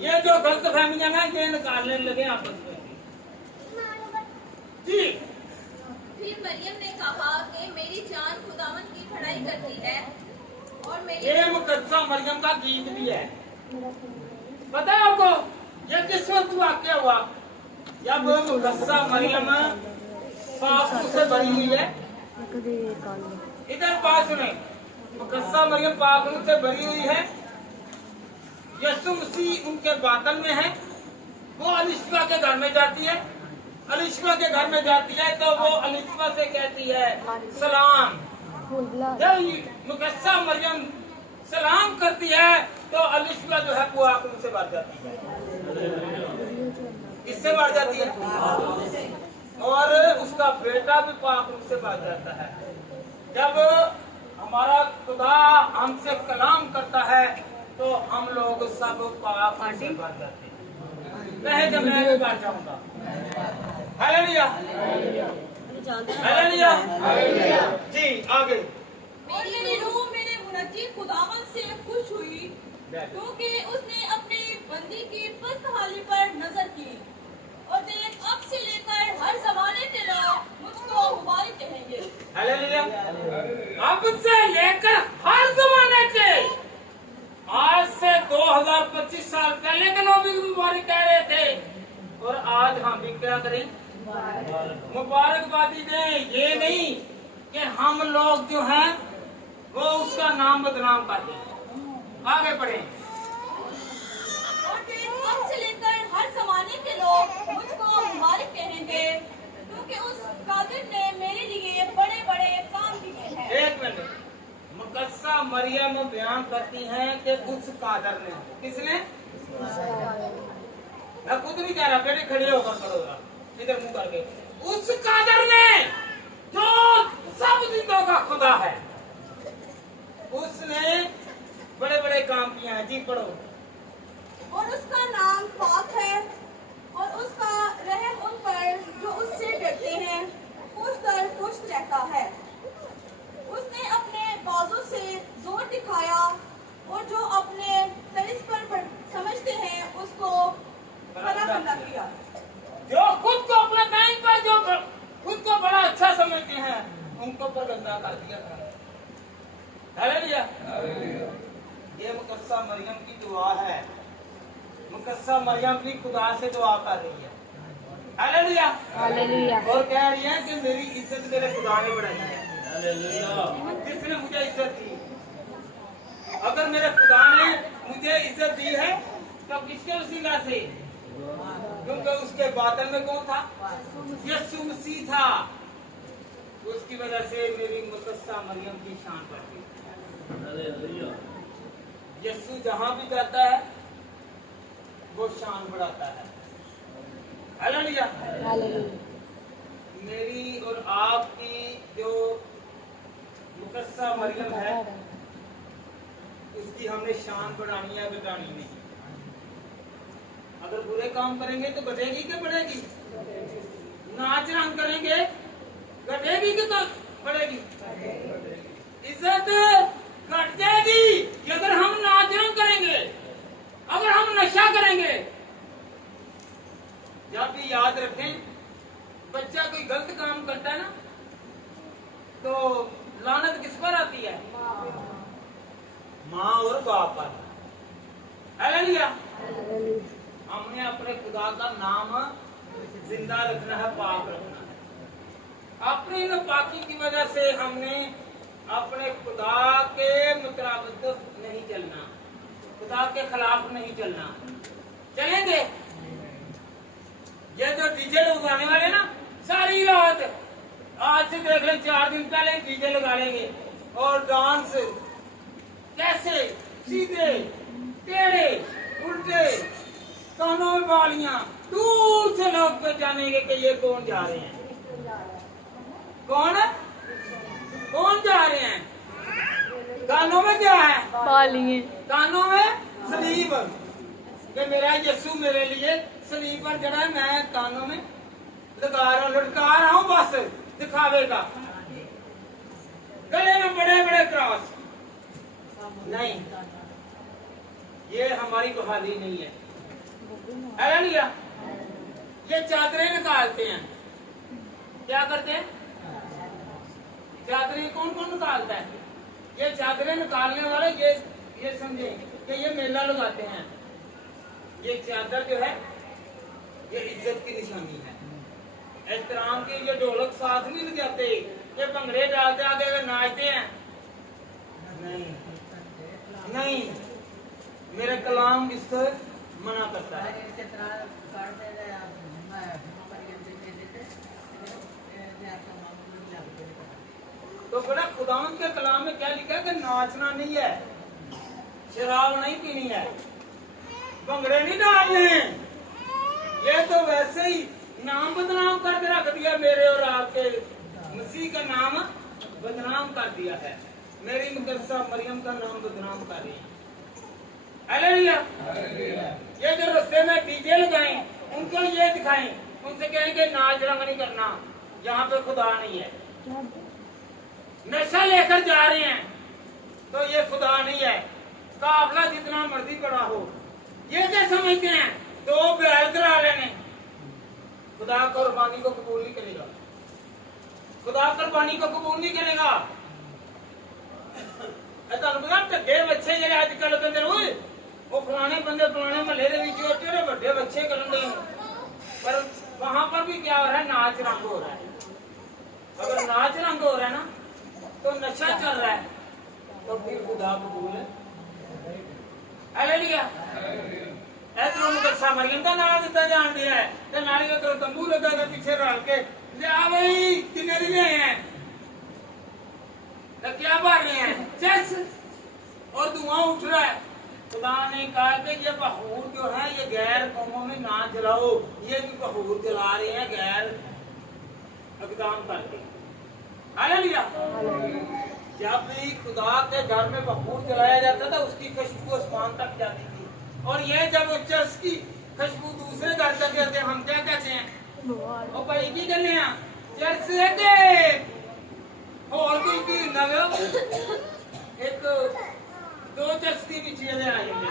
ये जो गलत फहमियां ना, ये निकालने लगे आपस में जी। फिर मरियम ने कहा कि मेरी जान खुदावंद की बड़ाई करती है और मेरी ये मुकद्दसा मरियम का गीत भी है। पता है आपको ये किस वक्त वाक्य हुआ? जब मुकद्दसा मरियम पाप से भरी हुई है। इधर बात सुने, मुकद्दसा मरियम पाप से भरी हुई है। यीशु मसीह उनके बातन में है। वो अलिशबा के घर में जाती है। अलिशबा के घर में जाती है तो वो अलिशबा से कहती है सलाम। जब मुकद्दसा मरियम सलाम करती है तो अलिशबा जो है वो आंखों से भर जाती है। किससे भर जाती है? और उसका बेटा भी पाक रूप से भर जाता है। जब हमारा खुदा हमसे कलाम करता है तो हम लोग सब पाक रूप से भर जाते हैं। कहे कि मैं भी भर जाऊंगा। हालेलुया हालेलुया जी। आगे। मेरी रूह मेरे मुनज्जी खुदावंद से खुश हुई क्योंकि उसने अपने बंदी की खुशहाली पर नजर की। और देख, अब से लेकर हर जमाने के लोग मुझको मुबारक कहेंगे। हालेलुया। अब से लेकर हर जमाने के, आज से 2025 साल पहले के लोग भी मुबारक कह रहे थे और आज हम भी क्या करें? मुबारकबादी दें। ये नहीं कि हम लोग जो हैं वो उसका नाम बदनाम कर दें। आगे बढ़े। और देख, अब से लेकर हर जमाने के लोग मुझको मुबारक कहेंगे क्योंकि उस कादिर ने मेरे लिए बड़े बड़े काम किए हैं। एक मिनट, मुकद्दसा मरियम बयान करती हैं कि उस कादर ने, किसने? मैं खुद नहीं कह रहा, बेटे खड़े होकर करो इधर मुंह करके। उस कादर ने जो सब जिंदों का खुदा है, उसने बड़े बड़े काम किए हैं। जी पढ़ो। और उसका नाम पाक है और उसका रहम उन पर जो उससे डरते हैं खुश रहता है। उसने अपने बाजू से जोर दिखाया और जो अपने तरिस पर समझते हैं उसको बड़ा किया। जो खुद को अपने टाइम पर जो खुद को बड़ा अच्छा समझते हैं उनको पर गंदा कर दिया। हालेलुया। ये मुकद्दसा मरियम की दुआ है। मुकद्दसा मरियम भी खुदा से दुआ कर रही है। Hallelujah hallelujah. और कह रही है कि मेरी इज्जत मेरे खुदा ने बढ़ाई है। हालेलुया। किसने मुझे इज्जत दी? अगर मेरे खुदा ने मुझे इज्जत दी है तो किसके वसीला से? क्योंकि उसके बातन में कौन था? यीशु मसीह था। उसकी वजह से मेरी मुकद्दसा मरियम की शान बढ़ती है। यीशु जहां भी जाता है वो शान बढ़ाता है। हालेलुया। मेरी और आपकी जो मुकद्दसा मरियम है उसकी हमने शान बढ़ानी है, घटानी नहीं। अगर बुरे काम करेंगे तो घटेगी कि बढ़ेगी? नाच रंग करेंगे घटेगी कि तो बढ़ेगी? इज्जत घट जाएगी कि अगर हम नाच रंग करेंगे, अगर हम नशा करेंगे। जब भी याद रखें, बच्चा कोई गलत काम करता है ना तो लानत किस पर आती है? माँ और बाप पर। हालेलुया। हमने अपने खुदा का नाम जिंदा रखना है, पाक रखना है। अपनी नापाकी की वजह से हमने अपने खुदा के मुताबिक नहीं चलना, खुदा के खिलाफ नहीं चलना। चलेंगे? ये जो डीजे लगाने वाले ना, सारी रात आज से देख लें, 4 दिन पहले डीजे लगा लेंगे और डांस कैसे सीधे टेढ़े उल्टे, कानों में बालियां, दूर से लोग पहचानेंगे कि ये कौन जा रहे हैं। कौन जा रहे हैं? कानों में क्या है? बालियां। कानों में सलीब, कि मेरा यीशु मेरे लिए सलीब पर चढ़ा है, मैं कानों में लगा रहा हूँ, लटका रहा हूँ, बस दिखावे का। गले में बड़े बड़े क्रॉस नहीं, ये हमारी बहाली नहीं है। हालेलुया। ये चादरें निकालते हैं, क्या करते हैं? चादरें कौन कौन निकालता है? ये चादरें निकालने वाले ये समझे कि ये मेला लगाते हैं। ये चादर जो है ये इज्जत की निशानी है, एहतराम की। ये ढोलक साथ नहीं बजाते, ये भंगड़े डालते आगे नाचते हैं। नहीं, मेरे कलाम इससे मना करता है। तो बड़ा खुदावंद के कलाम में क्या लिखा है कि नाचना नहीं है, शराब नहीं पीनी है, भंगड़े नहीं डालने। ये तो वैसे ही नाम बदनाम करके रख दिया, मेरे और आपके मसीह का नाम बदनाम कर दिया है। मेरी मुकद्दसा मरियम का नाम बदनाम कर रही है। हालेलुया। ये जो रास्ते में डीजे लगाएं, उनको ये दिखाएं, उनसे कहेंगे नाच रंग नहीं करना, यहाँ पे खुदा नहीं है। नशा लेकर जा रहे हैं तो ये खुदा नहीं है। काफला जितना मर्जी बड़ा हो, ये क्या समझते हैं 2 बैल करा लेने, खुदा कुर्बानी को कबूल नहीं करेगा। खुदा कुर्बानी को कबूल नहीं करेगा। ढगे बच्चे जे अजकल कहते हुए वो फलाने बंदे फलाने महल्ले के बड़े बच्चे करन दे, पर वहां पर भी क्या हो रहा है? नाच रंग हो रहा है। अगर नाच रंग हो रहा है ना, तो नशा चल रहा है, तो फिर खुदा कबूल है। हालेलुया। ऐसा मुकद्दसा मरियम का नाम दिता जान दिया है, तो नाली का तंबू लगा था पीछे रल के, ले आ भाई कितने दिन आए हैं, तो क्या बात रहे हैं? चर्च और धुआं उठ रहा है। खुदा ने कहा कि ये बहूर जो है ये गैर कौमों में ना जलाओ, ये भी बहूर जला रहे हैं गैर अकदाम करके। हालेलुया। जब भी खुदा के घर में बहूर जलाया जाता था, उसकी खुशबू आसमान तक जाती थी। और ये जब चर्च की खुशबू दूसरे घर तक जाते, हम क्या कहते हैं? और भाई की गल चर्च से के और कोई भी नवे एक 2 चर्च पीछे आ जाएंगे,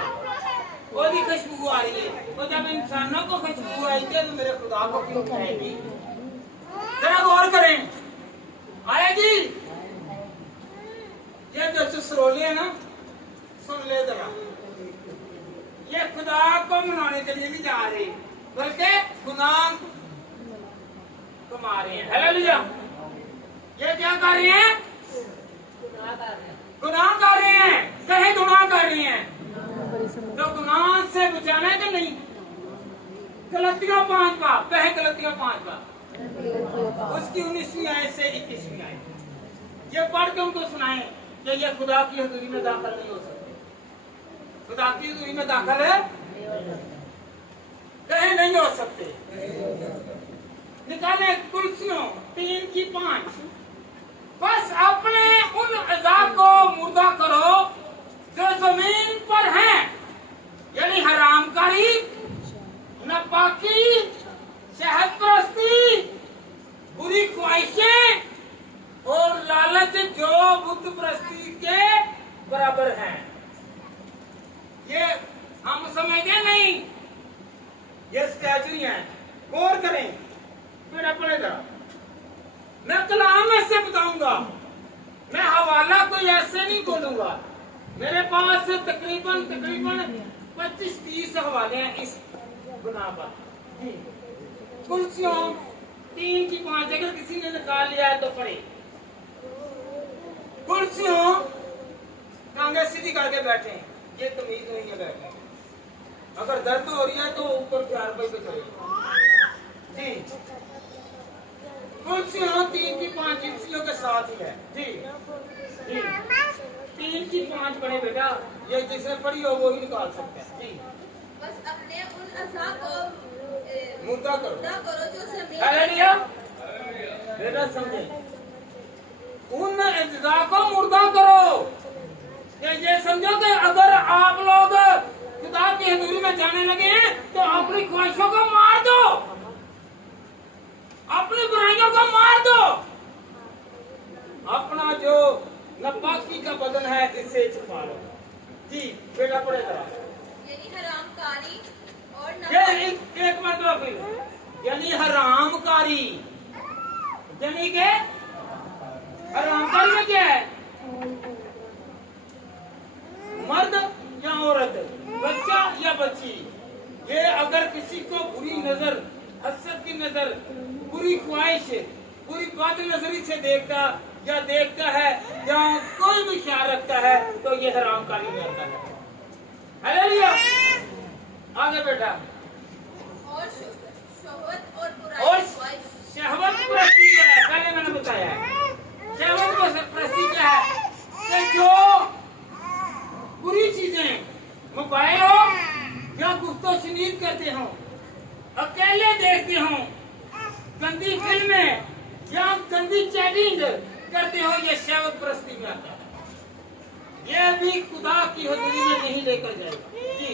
वो भी खुशबू आ रही है। तो जब इंसानों को खुशबू आएगी तो मेरे खुदा को क्यों आएगी? जरा गौर करें, आएगी। ये जो सुसरोले है ना, सुन ले जरा, ये खुदा को मनाने के लिए भी जा रहे, बल्कि गुनाह कमा रहे हैं। हालेलुया। ये क्या कर रहे हैं? गुनाह कर रहे हैं। कहे गुनाह कर रहे हैं, तो गुनाह से बचाना है कि नहीं? गलतियां 5 बार, कहे गलतियां 5 बार, उसकी 19वीं आयत से 21वीं आयत। ये पढ़ के उनको सुनाएं कि ये खुदा की हजूरी में दाखिल नहीं हो सकते। खुदा की हजूरी में दाखिल है कहे नहीं हो सकते। निकाले कुर्सियों 3 की 5, बस अपने उन अज़ा को मुर्दा करो जो जमीन पर हैं, यानी हरामकारी, नापाकी, शहद परस्ती, बुरी ख्वाहिशें और लालच जो बुत परस्ती के बराबर हैं। ये हम समझे नहीं, ये स्टैचू हैं। गौर करें, मेरा पड़ेगा, मैं कलाम ऐसे बताऊंगा, मैं हवाला कोई ऐसे नहीं बोलूंगा। मेरे पास तकरीबन 25-30 हवाले हैं इस गुनाह पर। कुर्सियों 3 की 5, अगर किसी ने निकाल लिया है तो पढ़े। कुर्सियों टांगे सीधी करके बैठे, ये तमीज नहीं है बैठने। अगर दर्द हो रही है तो ऊपर 4 रुपए पे चले जी। कुर्सियों 3 की 5 जिप्सियों के साथ ही है जी जी। 3 की 5 पढ़े बेटा, ये जिसने पढ़ी हो वो ही निकाल सकते हैं जी। बस अपने उन अज़ा को मुर्दा करो जो ज़मीन हालेलुया बेटा, समझे, उन अज़ा को मुर्दा करो। ये समझो कि अगर आप लोग खुदा की हजूरी में जाने लगे हैं तो अपनी ख्वाहिशों को मार दो, अपनी बुराइयों को मार दो, अपना जो नापाकी का बदन है इससे छुपा लो जी। बेटा पढ़े जरा, यानी हरामकारी और ये एक मरतबा फिर, यानी हरामकारी, यानी के हरामकारी में क्या है? मर्द या औरत, बच्चा या बच्ची, ये अगर किसी को बुरी नजर, हसद की नजर, बुरी ख्वाहिश, बुरी बात नजरी से देखता है या कोई भी ख्याल रखता है तो ये हरामकारी में आता है। हालेलुया। आगे बेटा, और शहवत और बुराई और की ख्वाहिश। शहवत प्रस्ती क्या है? पहले मैंने बताया है शहवत प्रस्ती क्या है कि जो बुरी चीजें, मोबाइल हो या गुफ्तो सुनीद करते हो, अकेले देखते हो, गंदी फिल्में या गंदी चैटिंग करते हो, ये शहवत प्रस्ती में आता है। ये भी खुदा की हजूरी में नहीं लेकर जाएगा जी।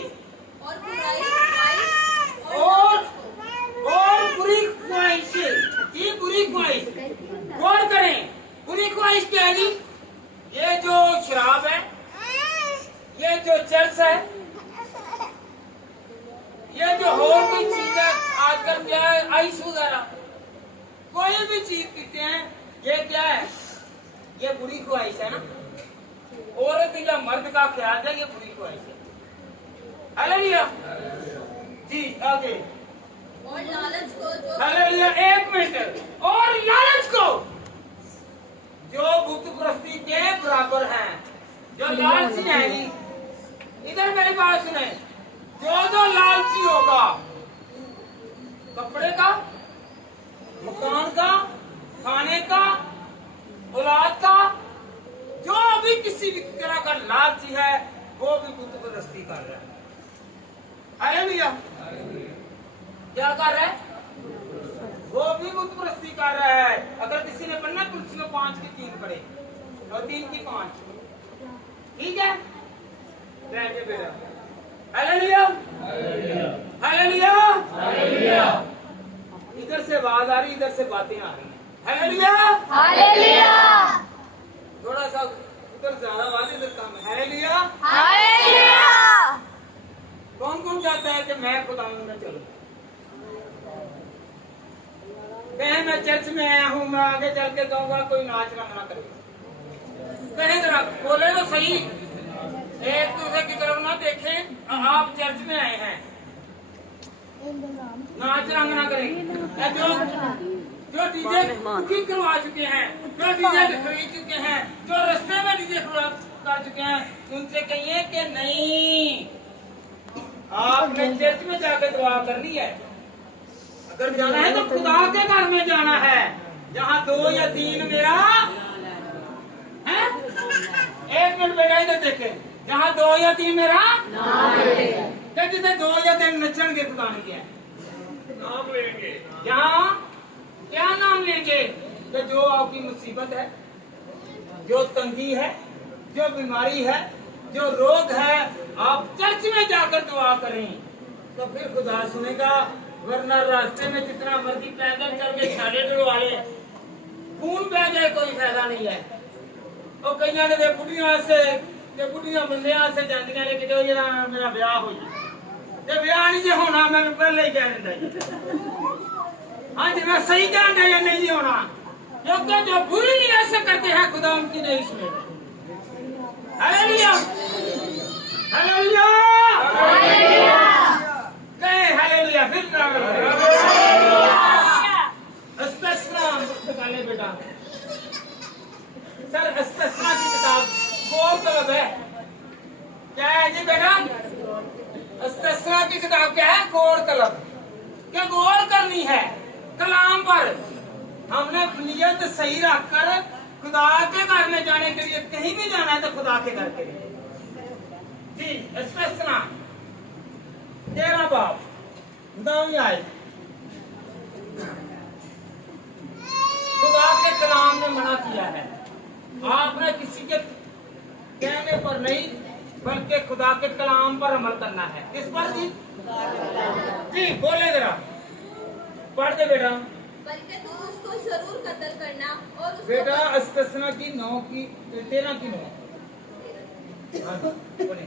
और बुराई की ख्वाहिश और बुरी ख्वाहिश, ये बुरी ख्वाहिश गौर करें, बुरी ख्वाहिश क्या है जी? ये जो शराब है, ये जो चर्च है, ये जो और कोई चीज है आजकल क्या है, आइस वगैरह, कोई भी चीज पीते हैं, ये क्या है? ये बुरी ख्वाहिश है ना। औरत या मर्द का ख्याल है, ये बुरी ख्वाहिश है। हालेलुया जी। आगे, और लालच को जो हालेलुया, 1 मिनट, और लालच को जो बुत प्रस्ती के बराबर हैं, जो लालची है जी, इधर मेरी बात सुने, जो लालची होगा, कपड़े का, मकान का, खाने का, औलाद का, जो भी किसी भी तरह का लालची है वो भी बुत प्रस्ती कर रहा है। हालेलुया। क्या कर रहा है? वो भी बुत प्रस्ती कर रहा है। अगर किसी ने पढ़ना कुर्सी में 5 की 3 पढ़े और 3 की 5, ठीक है? बैठे बेटा। Hallelujah, hallelujah, hallelujah. इधर से आवाज आ रही, इधर से बातें आ रही हैं। हालेलुया, हालेलुया, थोड़ा सा उधर ज्यादा आवाज, इधर कम है। Hallelujah, hallelujah. कौन कौन चाहता है कि मैं खुदा में चलूं? मैं चर्च में आया हूँ, मैं आगे चल के कहूँगा कोई नाच गाना ना करे। कहे जरा, बोले तो सही, एक दूसरे की तरफ ना देखें। आप चर्च में आए हैं, नाच रंग ना करें। जो डीजे बुकिंग करवा चुके हैं, जो डीजे खरीद चुके हैं, जो रास्ते में डीजे कर चुके हैं, उनसे कहिए कि नहीं, आपने चर्च में जाकर दुआ करनी है। अगर जाना है तो खुदा के घर में जाना है, जहाँ 2 या 3 मेरा है। 1 मिनट बेटा इधर देखें, जहाँ 2 या 3 मेरा तो जिसे 2 या 3 नचन के खुदा ने किया नाम लेंगे। यहाँ क्या नाम लेंगे? तो जो आपकी मुसीबत है, जो तंगी है, जो बीमारी है, जो रोग है, आप चर्च में जाकर दुआ करें तो फिर खुदा सुनेगा। वरना रास्ते में जितना मर्जी पैदल चल के छाले डलवा ले, खून बह जाए, कोई फायदा नहीं है। और कई ने बुढ़िया से बुढ़िया बंदिया से जांदियां लेके जो मेरा ब्याह हो जाए, ब्याह नहीं जो होना, मैं पहले ही कह दिंदा। हाँ जी, मैं सही कह रहा या नहीं होना, क्योंकि जो बुरी नीयत से करते हैं खुदा उनकी नहीं सुनेगा। हालेलुया, हालेलुया, हालेलुया, कहे हालेलुया, फिर अस्तिस्ना निकाले बेटा। सर अस्तिस्ना की किताब क्या है? गौर तलब, क्या गौर करनी है कलाम पर। हमने नियत सही रखकर खुदा के घर में जाने के लिए, कहीं भी जाना है तो खुदा के घर के लिए जी। इस्तेस्ना 13 बाब 9 आयत। खुदा के कलाम ने मना किया है, आपने किसी के कहने पर नहीं बल्कि खुदा के कलाम पर अमल करना है। किस पर जी? जी बोले जरा, पढ़ दे बेटा। बल्कि तू उसको जरूर कत्ल करना और उसको बेटा इस्तेस्ना की 9 की 13 की 9। हाँ, बोले।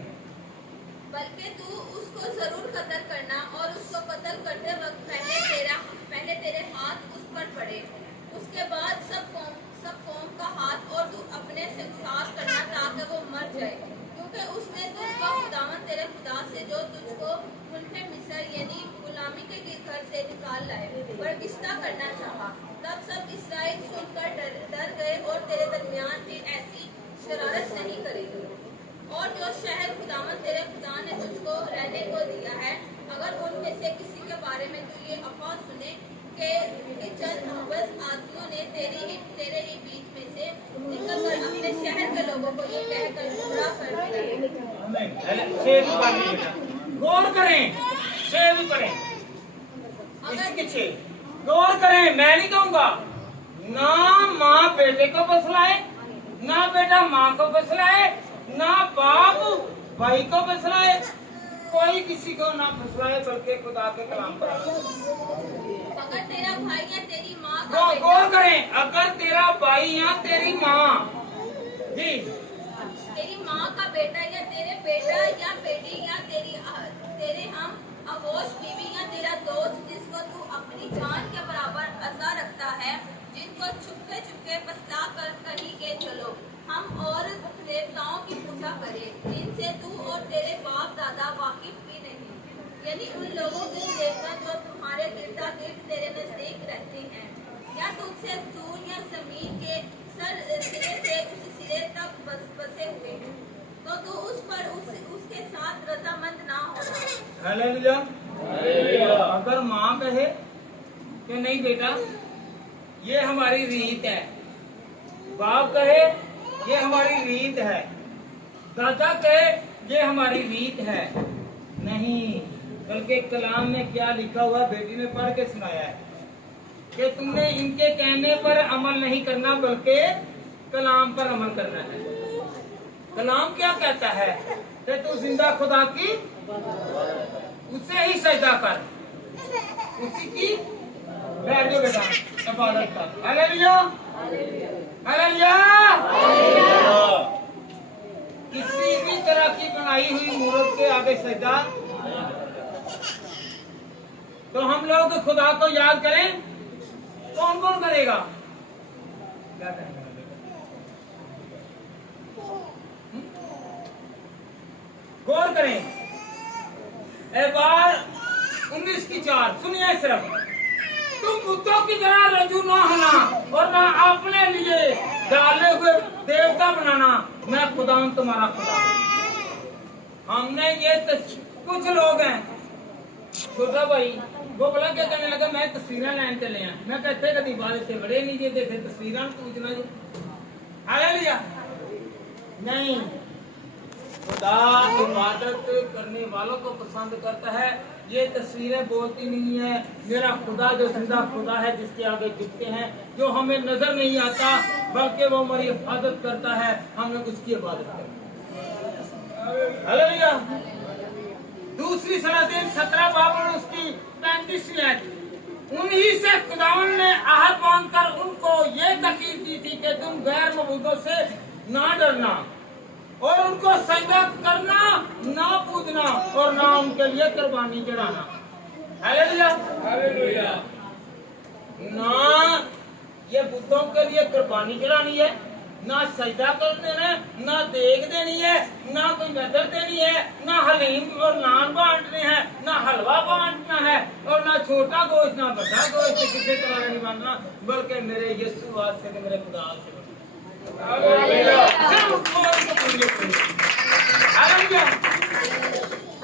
बल्कि तू उसको जरूर कत्ल करना और उसको कत्ल करते वक्त पहले तेरे हाथ उस पर पड़े, उसके बाद सब कौम का हाथ, और तू अपने से साथ करना ताकि वो मर जाए, क्योंकि उसने तुझको खुदावंद तेरे खुदा से जो तुझको मुल्क मिस्र यानी गुलामी के घर से निकाल लाए बर्गिश्ता करना चाहा। तब सब इस्राएल सुनकर डर गए और तेरे दरमियान में ऐसी शरारत नहीं करेगी। और जो शहर खुदावंद तेरे खुदा ने तुझको रहने को दिया है, अगर उनमें से किसी के बारे में तू ये अफवाह सुने कि चंद बस आदमियों ने तेरे ही बीच में से निकलकर अपने शहर के लोगों को ये कहकर बुरा कर दिया। गौर करें, 6 भी पढ़ें, इसके 6 गौर करें। मैं नहीं कहूँगा ना माँ बेटे को फसलाए, ना बेटा माँ को फसलाए, ना बाप भाई को फसलाए, कोई किसी को ना फसलाए, बल्कि खुदा के कलाम पर। अगर तेरा भाई या तेरी माँ का गौर करें, अगर तेरा भाई या तेरी माँ जी, तेरी माँ का बेटा या तेरे बेटा या बेटी या तेरे हम अगोश बीवी या तेरा दोस्त जिसको तू अपनी जान के बराबर अज़ा रखता है, जिनको चुपके चुपके फसला कर कहीं के चलो हम और देवताओं की पूजा करें जिनसे तू और तेरे बाप दादा वाकिफ भी नहीं, यानी उन लोगों के देवता जो तुम्हारे गिरदा गिर्द तेरे नजदीक रहते हैं, या तुझसे दूर या जमीन के सिरे से उस सिरे तक बसे हुए हैं, तो तू उस पर उसके साथ रजामंद ना होना। हालेलुया। अगर माँ कहे कि नहीं बेटा ये हमारी रीत है, बाप कहे ये हमारी रीत है, दादा कहे ये हमारी रीत है, नहीं, बल्कि कलाम में क्या लिखा हुआ बेटी ने पढ़ के सुनाया है कि तुमने इनके कहने पर अमल नहीं करना बल्कि कलाम पर अमल करना है। कलाम क्या कहता है कि तू जिंदा खुदा की उसे ही सजदा कर, उसी की बैठ जाओ बेटा इबादत कर। Hallelujah, hallelujah. किसी भी तरह की बनाई हुई मूर्त के आगे सजदा, तो हम लोग खुदा को याद करें, कौन कौन करेगा? क्या करेंगे? गौर करें, बार 19 की 4 सुनिए सिर्फ, तुम बुतों की तरह रजू ना होना और ना अपने लिए डाले हुए देवता बनाना, मैं खुदा हूं तुम्हारा खुदा। हमने ये कुछ लोग हैं, छोटा भाई वो बोला क्या कहने लगा, मैं तस्वीरें लैन चले हैं, मैं कहते कभी इबादत से बड़े नहीं जे देखे तस्वीरें पूछना जो। हालेलुया। नहीं, खुदा इबादत करने वालों को पसंद करता है। ये तस्वीरें बोलती नहीं है, मेरा खुदा जो जिंदा खुदा है जिसके आगे झुकते हैं, जो हमें नजर नहीं आता बल्कि वो हमारी हिफाजत करता है, हम लोग उसकी इबादत करते हैं। हालेलुया। दूसरी सलातीन 17 बाब और उसकी 35वीं आयत, उन्हीं से खुदावन ने आहद बांधकर उनको ये तकीद दी थी कि तुम गैर मबूदों से ना डरना और उनको सजदा करना, ना पूजना और ना उनके लिए कुर्बानी चढ़ाना। Hallelujah, hallelujah. ना ये बुतों के लिए कुर्बानी चढ़ानी है, ना सजदा कर देना, ना देख देनी है, ना कोई नजर देनी है, ना हलीम और नान बांटने हैं, ना हलवा बांटना है, और ना छोटा गोश्त ना बड़ा गोश्त किसी तरह नहीं बांटना, बल्कि मेरे यीशु वास्ते से मेरे खुदा से।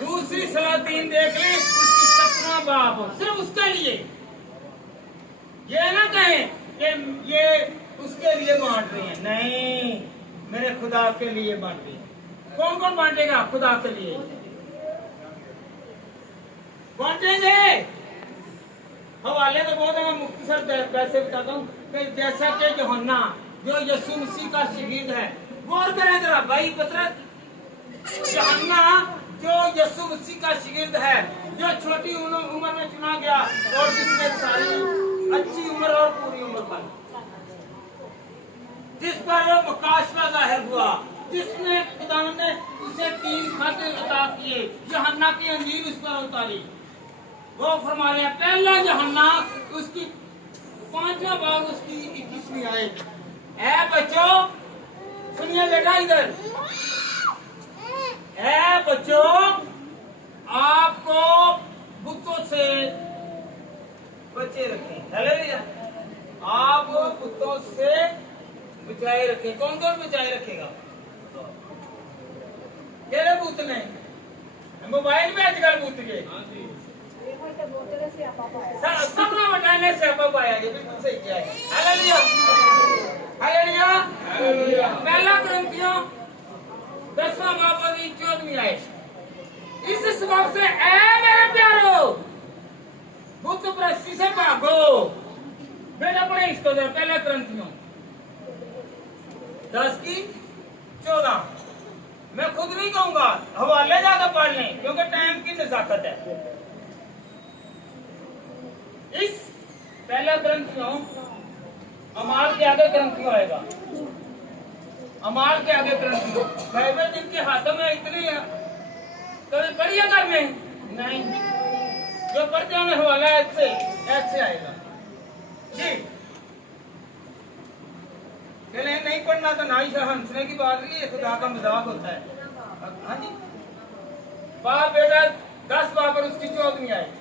दूसरी सलातीन देख ली, आप हो, सिर्फ उसके लिए। ये ना कहें कि ये उसके लिए बांट रहे हैं, नहीं, मेरे खुदा के लिए बांट रहे हैं। कौन कौन बांटेगा खुदा के लिए? बांटेंगे। हवाले तो बहुत है, मैं मुख्तसर वैसे बताता हूँ कि जैसा कि यूहन्ना जो यीशु मसीह का शागिर्द है, गौर करें जरा भाई पतरस, यूहन्ना जो यीशु मसीह का शागिर्द है, जो छोटी उम्र में चुना गया और जिसने सारी अच्छी उम्र और पूरी उम्र पाई, जिस पर मुकाशफा जाहिर हुआ, जिसने खुदा ने उसे 3 खत अता किए, यूहन्ना की अंजील उस पर उतारी, वो फरमा रहे हैं पहला यूहन्ना उसकी 5वां बाब उसकी 21वीं आयत। ऐ बच्चों सुनिए बेटा इधर, ऐ बच्चों आपको बुतों से बचे रखें। हालेलुया। आप बुतों से बचाए रखें। कौन कौन बचाए रखेगा? केड़े बुत ने? मोबाइल में आजकल बुत गए सबने बताने से आप आया, ये बिल्कुल सही किया है। Hallelujah hallelujah hallelujah. पहला कुरिन्थियों 10वां बाब और 14वीं आयत। इस सबब से ऐ मेरे प्यारो बुत परस्ती से भागो। बेटा पढ़े इसको जरा, पहला कुरिन्थियों 10:14। मैं खुद नहीं कहूंगा, हवाले ज्यादा पढ़ लें क्योंकि टाइम की नजाकत है। इस पहला कुरिन्थियों अमाल के आगे कुरिन्थियों आएगा, अमाल के आगे कुरिन्थियों। बाइबल जिनके हाथों में इतनी है कभी पढ़िए घर में नहीं, जो पढ़ते हैं हवाला ऐसे आएगा जी। चले नहीं पढ़ना तो ना ही हंसने की बात नहीं है, खुदा का मजाक होता है। हाँ जी, बाप बेटा 10 बाब और उसकी 14वीं आयत।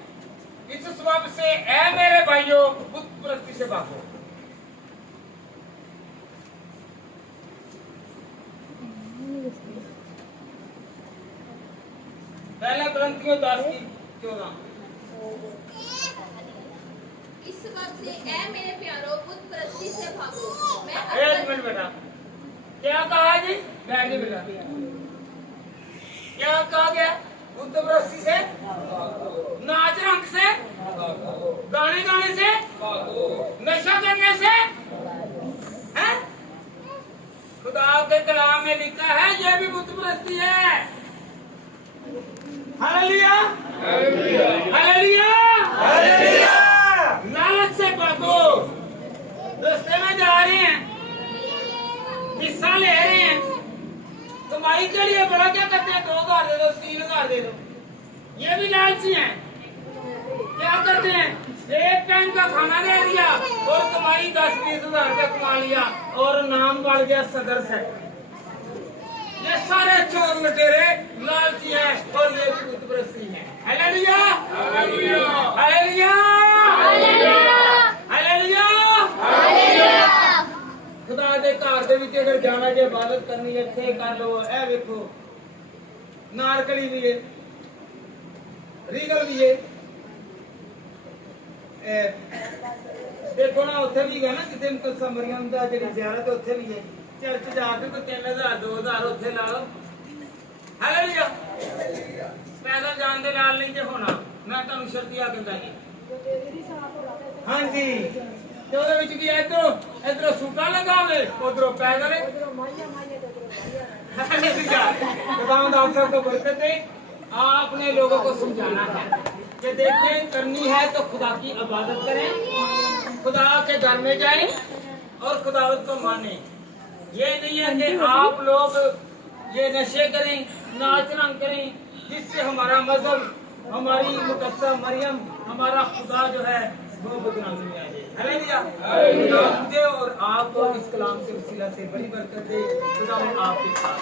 इस सबब से ऐ मेरे भाइयों बुत परस्ती से भागो। पहला कुरिन्थियों 10:14। इस सबब से ऐ मेरे प्यारो बुत परस्ती से भागो। एक मिनट बेटा, क्या कहा जी? बैठिए बेटा, क्या कहा गया? बुत परस्ती से, नाच रंग से, गाने गाने से, नशा करने से, हैं? खुदा के कलाम में लिखा है ये भी बुत परस्ती है। Hallelujah hallelujah hallelujah. लालच से भागो। रास्ते में जा रहे हैं, हिस्सा ले रहे हैं, कमाई के लिए बड़ा क्या करते हैं, 2000 दे दो, 3000 दे दो, ये भी लालची हैं। क्या करते हैं, एक टाइम का खाना दे दिया और कमाई 10-20 हजार का कमा लिया और नाम बढ़ गया सदर सेक्रेटरी। ये सारे चोर लुटेरे लालची हैं और ये भी बुत परस्ती हैं। Hallelujah hallelujah hallelujah hallelujah hallelujah. खुदा दे घर दे विच अगर जाना जे इबादत करनी है इत्थे कर लो। ए देखो नारकली भी है, रीगल भी है, देखो ना उत्थे भी है ना किसी मुकद्दस मरियम दा जेहड़ी ज़ियारत है उत्थे भी है। चर्च जाके कोई 3000 2000 उत्थे ला लो। हालेलुया। पैदल जान दे नाल नहीं जे होना, मैं तुहानू शर्तिया कहंदा जी। हाँ जी, ते ओदे विच की इधरों सूटा लगावे, उधरों पैदल। हालेलुया। खुदावंद आप सबको बरकत दे। आपने लोगों को समझाना है कि देखें करनी है तो खुदा की इबादत करें, खुदा के घर में जाएं और खुदावंद को माने। ये नहीं है कि आप लोग ये नशे करें, नाच रंग करें, जिससे हमारा मजहब, हमारी मुकद्दस मरियम, हमारा खुदा जो है वो बदनामी में आ जाए। हालेलुया। मुझे और आपको इस कलाम के वसीला से बड़ी बरकत दे। खुदा आपके साथ।